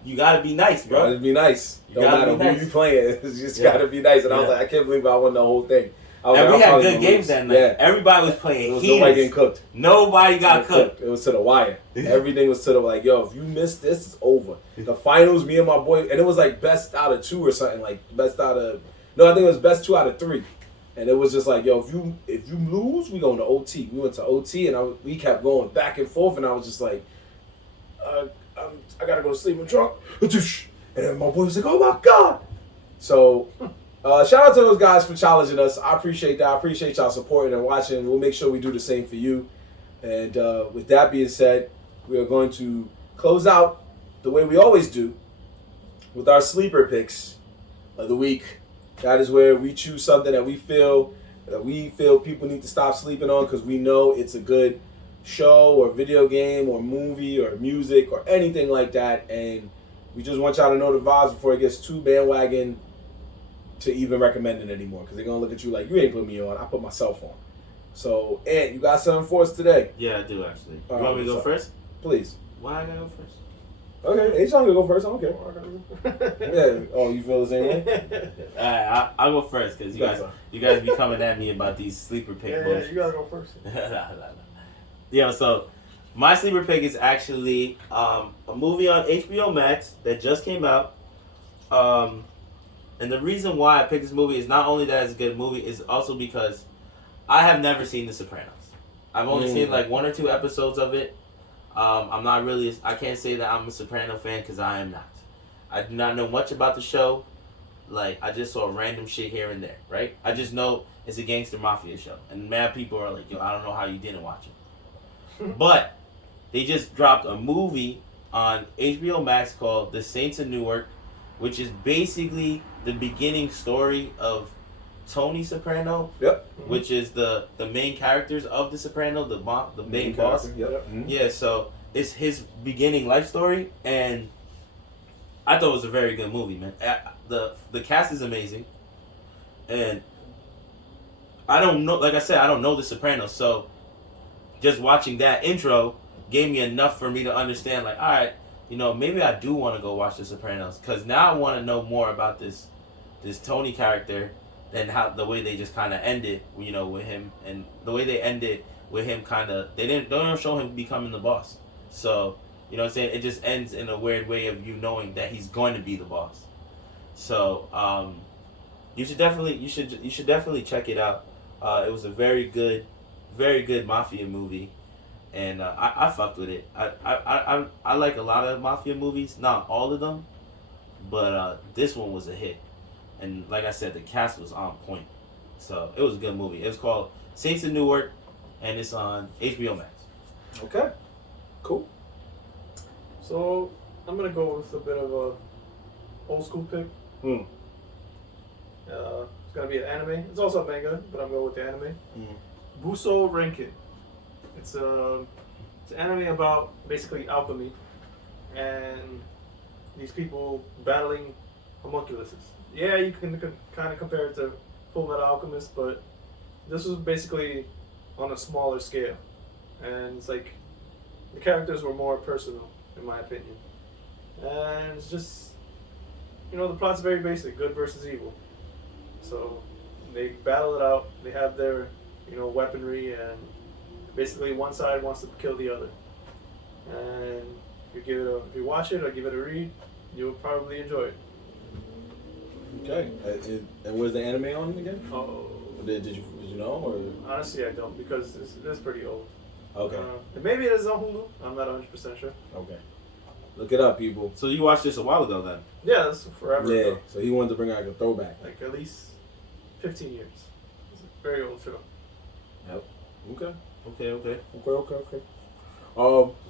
be nice, bro. Gotta be nice. You Don't gotta matter be who nice. you playing. It's just gotta be nice. And I was Yeah. like, I can't believe I won the whole thing. I was And like, we I'm had probably good gonna games lose. that night. Yeah. Everybody was playing It was nobody heaters. getting cooked. Nobody got cooked. It was to the wire. Everything was to the like, yo, if you miss this, it's over. The finals, me and my boy, and it was like best out of 2 or something, like best out of no, I think it was best 2 out of 3. And it was just like, yo, if you lose, we going to OT. We went to OT, and we kept going back and forth, and I was just like, I gotta go to sleep. I'm drunk. And then my boy was like, oh my god. So, shout out to those guys for challenging us. I appreciate that. I appreciate y'all supporting and watching. We'll make sure we do the same for you. And with that being said, we are going to close out the way we always do with our sleeper picks of the week. That is where we choose something that we feel people need to stop sleeping on, because we know it's a good show or video game or movie or music or anything like that, and we just want y'all to know the vibes before it gets too bandwagon to even recommend it anymore, because they're gonna look at you like, you ain't put me on, I put myself on. So, Ant, you got something for us today? Yeah, I do actually. All You want me to go right, first? Please. Why I gotta go first? Okay, H-Town gonna go first. I don't care. Yeah. Oh, you feel the same way? Alright, I'll go first, because you guys be coming at me about these sleeper pick Yeah, bullshit. you gotta go first. Yeah, so my sleeper pick is actually a movie on HBO Max that just came out. And the reason why I picked this movie is not only that it's a good movie, is also because I have never seen The Sopranos. I've only seen like 1 or 2 episodes of it. I'm not really, I can't say that I'm a Soprano fan, because I am not. I do not know much about the show. Like, I just saw random shit here and there, right? I just know it's a gangster mafia show. And mad people are like, yo, I don't know how you didn't watch it. But they just dropped a movie on HBO Max called The Saints of Newark, which is basically the beginning story of Tony Soprano, Yep. which is the main characters of The Soprano, the main boss. Yep. Mm-hmm. Yeah, so it's his beginning life story, and I thought it was a very good movie, man. The cast is amazing, and I don't know, like I said, I don't know The Sopranos, so just watching that intro gave me enough for me to understand, like, all right, maybe I do want to go watch The Sopranos because now I want to know more about this Tony character than how the way they just kind of ended, with him, and the way they ended with him they don't show him becoming the boss. So, you know what I'm saying? It just ends in a weird way of you knowing that he's going to be the boss. So, you should definitely check it out. It was a very good mafia movie. And I fucked with it. I like a lot of mafia movies, not all of them, but this one was a hit. And like I said, the cast was on point. So it was a good movie. It was called Saints of Newark, and it's on HBO Max. Okay, cool. So I'm gonna go with a bit of a old school pick. It's gonna be an anime. It's also a manga, but I'm going with the anime. Buso Renkin. It's an anime about basically alchemy and these people battling homunculuses. Yeah, you can kind of compare it to Full Metal Alchemist, but this was basically on a smaller scale. And it's like the characters were more personal, in my opinion. And it's just, the plot's very basic, good versus evil. So they battle it out. They have their, weaponry, and basically one side wants to kill the other. And if you watch it or give it a read, you'll probably enjoy it. Okay. And where's the anime on again? Oh. Did you know? Or? Honestly, I don't, because it's pretty old. Okay. And maybe it is on Hulu. I'm not 100% sure. Okay. Look it up, people. So you watched this a while ago then? Yeah, that's forever ago. So he wanted to bring out like a throwback. Like at least 15 years. It's a very old show. Yep. Okay. Okay.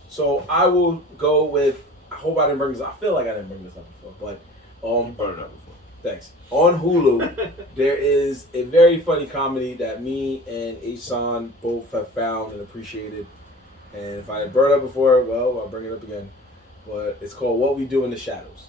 So I will go with. I hope I didn't bring this. I feel like I didn't bring this up before, but You brought it up before. Thanks. On Hulu, there is a very funny comedy that me and Asan both have found and appreciated. And if I had brought it up before, well, I'll bring it up again. But it's called What We Do in the Shadows.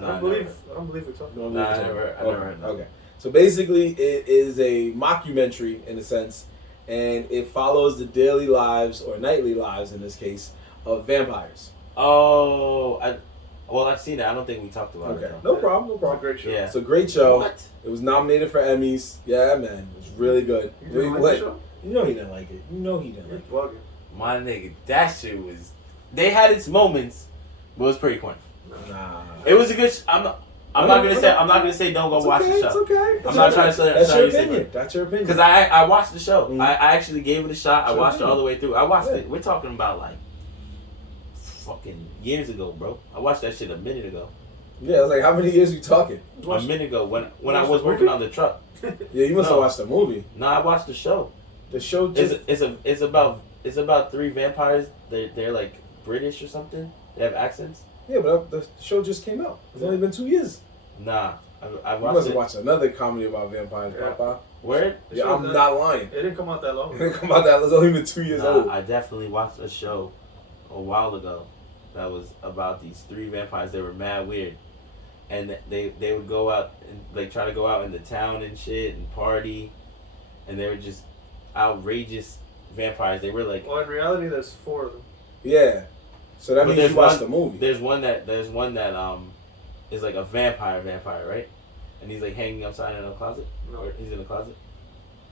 I don't believe we talked about I never heard that. Okay. So basically, it is a mockumentary in a sense, and it follows the daily lives, or nightly lives in this case, of vampires. Oh, I've seen it. I don't think we talked about it. Okay. No problem. It's a great show. Yeah. It's a great show. What? It was nominated for Emmys. Yeah, man. It was really good. You didn't like the show? You know he didn't like it. You know he didn't like it. Bugging. My nigga, that shit was. They had its moments, but it was pretty corny. Nah. It was a good. I'm not gonna say don't go watch the show. It's okay. I'm not trying to say that's your opinion. That's your opinion. Because I watched the show. Mm-hmm. I actually gave it a shot. I watched it all the way through. I watched Yeah. it. We're talking about like fucking years ago, bro. I watched that shit a minute ago. Yeah, I was like, how many years are you talking? A minute ago when I was working on the truck. Yeah, you must have watched the movie. No, I watched the show. The show just... It's about three vampires. They're like British or something. They have accents. Yeah, but the show just came out. It's only been 2 years. Nah, I You watched must it. have watched another comedy about vampires, Yeah. Papa. Where? Yeah, I'm not lying. It didn't come out that long It ago. didn't come out that. It was only been 2 years old. I definitely watched a show a while ago that was about these three vampires. They were mad weird, and they would go out and like try to go out in the town and shit and party, and they were just outrageous vampires. They were like. Well, in reality, there's 4 of them. Yeah. So that But means there's you watched one- the movie. There's one that is like a vampire, right? And he's like hanging upside in a closet. No. Or he's in a closet.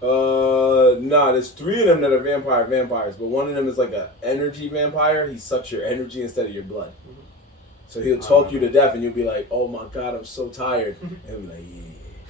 Nah, there's 3 of them that are vampires, but one of them is like a energy vampire. He sucks your energy instead of your blood. Mhm. So he'll talk you to death, and you'll be like, "Oh my god, I'm so tired," and he'll be like,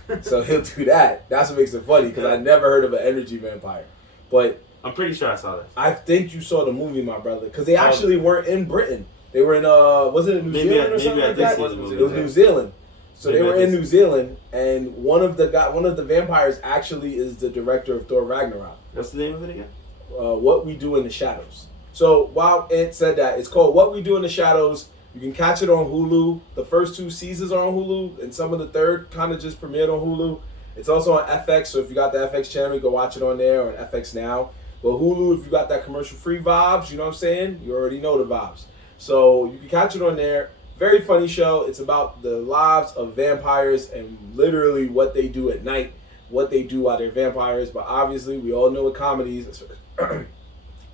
"Yeah." So he'll do that. That's what makes it funny because I never heard of an energy vampire, but I'm pretty sure I saw this. I think you saw the movie, my brother, because they actually weren't in Britain. They were in was it in New Zealand or something like that? see the movie. It was New Zealand. So Maybe they were I in did New Zealand, and one of the vampires actually is the director of Thor Ragnarok. What's the name of it again? What We Do in the Shadows. So while Ant said that, it's called What We Do in the Shadows. You can catch it on Hulu. The first 2 seasons are on Hulu, and some of the third kind of just premiered on Hulu. It's also on FX, so if you got the FX channel, you can watch it on there, or on FX Now. But Hulu, if you got that commercial-free vibes, you know what I'm saying? You already know the vibes. So you can catch it on there. Very funny show. It's about the lives of vampires and literally what they do at night, what they do while they're vampires. But obviously, we all know with comedies,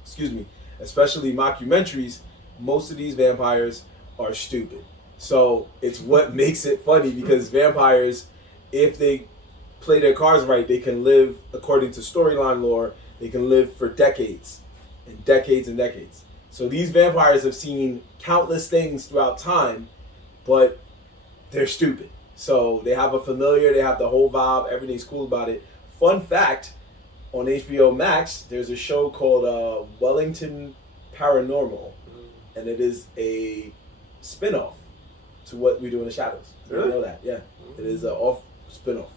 excuse me, especially mockumentaries, most of these vampires are stupid. So it's what makes it funny because vampires, if they play their cards right, they can live, according to storyline lore, they can live for decades and decades and decades. So these vampires have seen countless things throughout time, but they're stupid. So they have a familiar, they have the whole vibe, everything's cool about it. Fun fact, on HBO Max, there's a show called Wellington Paranormal, and it is a spin-off to What We Do in the Shadows. You Really? know that? Yeah. It is an off spin-off.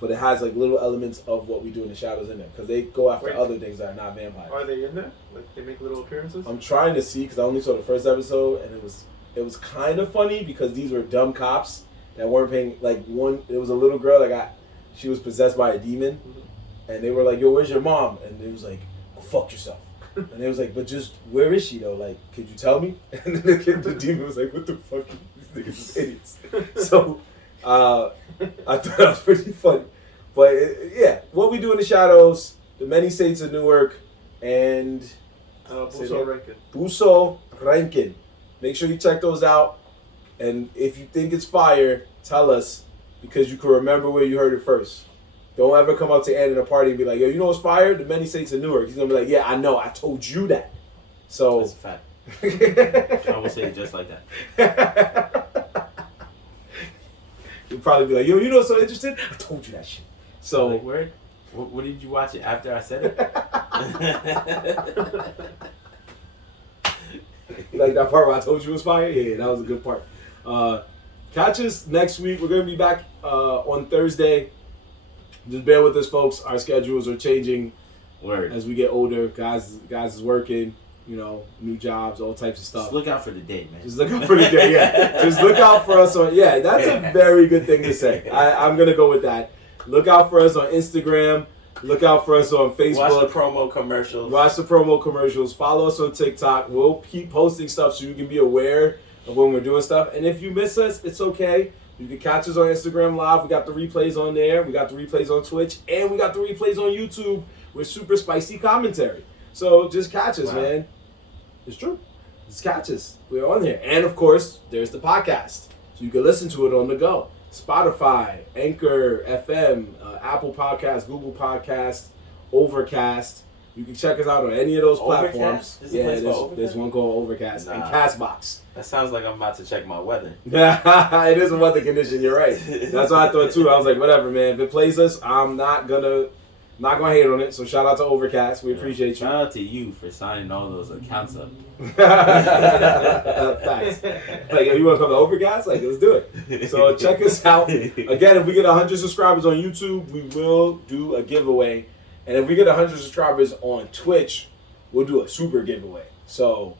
But it has like little elements of What We Do in the Shadows in there because they go after Wait. other things that are not vampires. Are they in there? Like they make little appearances? I'm trying to see because I only saw the first episode and it was kind of funny because these were dumb cops that weren't paying. Like it was a little girl that she was possessed by a demon, and they were like, "Yo, where's your mom?" And it was like, "Go fuck yourself." And they was like, "But just where is she though? Like, could you tell me?" And then the demon was like, "What the fuck? These niggas is idiots." So I thought that was pretty funny. But yeah, What We Do in the Shadows, The Many Saints of Newark, and Buso Rankin. Make sure you check those out. And if you think it's fire, tell us because you can remember where you heard it first. Don't ever come up to Ant in a party and be like, "Yo, you know what's fire? The Many Saints of Newark." He's going to be like, "Yeah, I know. I told you that." So That's a fact. I will say it just like that. You'll probably be like, "Yo, you know what's so interesting? I told you that shit." So, like, word? What did you watch it after I said it? You like that part where I told you it was fire? Yeah, that was a good part. Catch us next week. We're going to be back on Thursday. Just bear with us, folks. Our schedules are changing as we get older. Guys is working, new jobs, all types of stuff. Just look out for the day, man. Just look out for the day, yeah. Just look out for us on, that's a very good thing to say. I'm going to go with that. Look out for us on Instagram. Look out for us on Facebook. Watch the promo commercials. Follow us on TikTok. We'll keep posting stuff so you can be aware of when we're doing stuff. And if you miss us, it's okay. You can catch us on Instagram Live. We got the replays on there. We got the replays on Twitch. And we got the replays on YouTube with super spicy commentary. So just catch us, man. It's true. Just catch us. We're on there. And, of course, there's the podcast. So you can listen to it on the go. Spotify, Anchor, FM, Apple Podcasts, Google Podcasts, Overcast. You can check us out on any of those platforms. There's one called Overcast and Castbox. That sounds like I'm about to check my weather. It is a weather condition. You're right. That's what I thought too. I was like, whatever, man. If it plays us, I'm not gonna hate on it. So shout out to Overcast. We appreciate you. Shout out to you for signing all those accounts up. Facts. Like, if you want to come to Overcast, like, let's do it. So check us out. Again, if we get 100 subscribers on YouTube, we will do a giveaway. And if we get 100 subscribers on Twitch, we'll do a super giveaway. So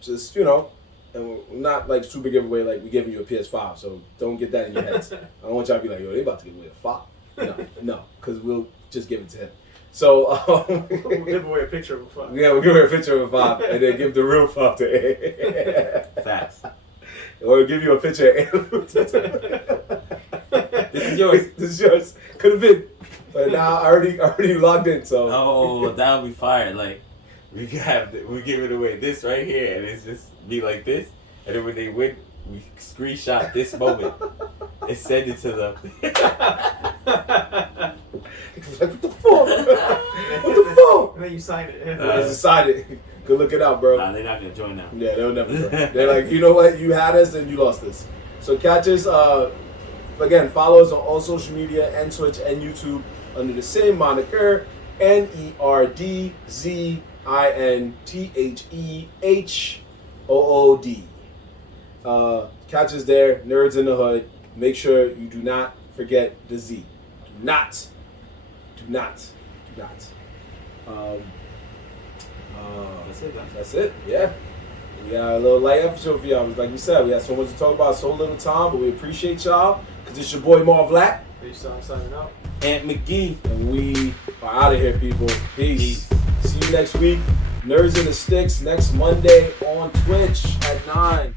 just, and we're not like super giveaway like we're giving you a PS5. So don't get that in your heads. I don't want y'all to be like, "Yo, they about to give away a 5." No, because we'll just give it to him. So we'll give away a picture of a 5. Yeah, we'll give her a picture of a 5 and then give the real 5 to Ant. Facts. Or we'll give you a picture of Ant. This is yours. This is yours. Could have been. But now I already logged in, so. Oh, that would be fire. Like, we give it away this right here, and it's just be like this. And then when they win, we screenshot this moment and send it to them. Like, what the fuck? What the fuck? And then you sign it. I decided. Go look it up, bro. Nah, they're not going to join now. Yeah, they'll never join. They're like, you know what? You had us and you lost us. So catch us. Again, follow us on all social media and Twitch and YouTube under the same moniker, NerdZinThehood. Catch us there, Nerds in the Hood. Make sure you do not forget the Z. Do not. That's it. Yeah. We got a little light episode for y'all. Like we said, we had so much to talk about, so little time, but we appreciate y'all. Because it's your boy Marv. Peace out, signing out. Ant Mcgee. And we are out of here, people. Peace. See you next week. Nerdz in the Stickz next Monday on Twitch at 9.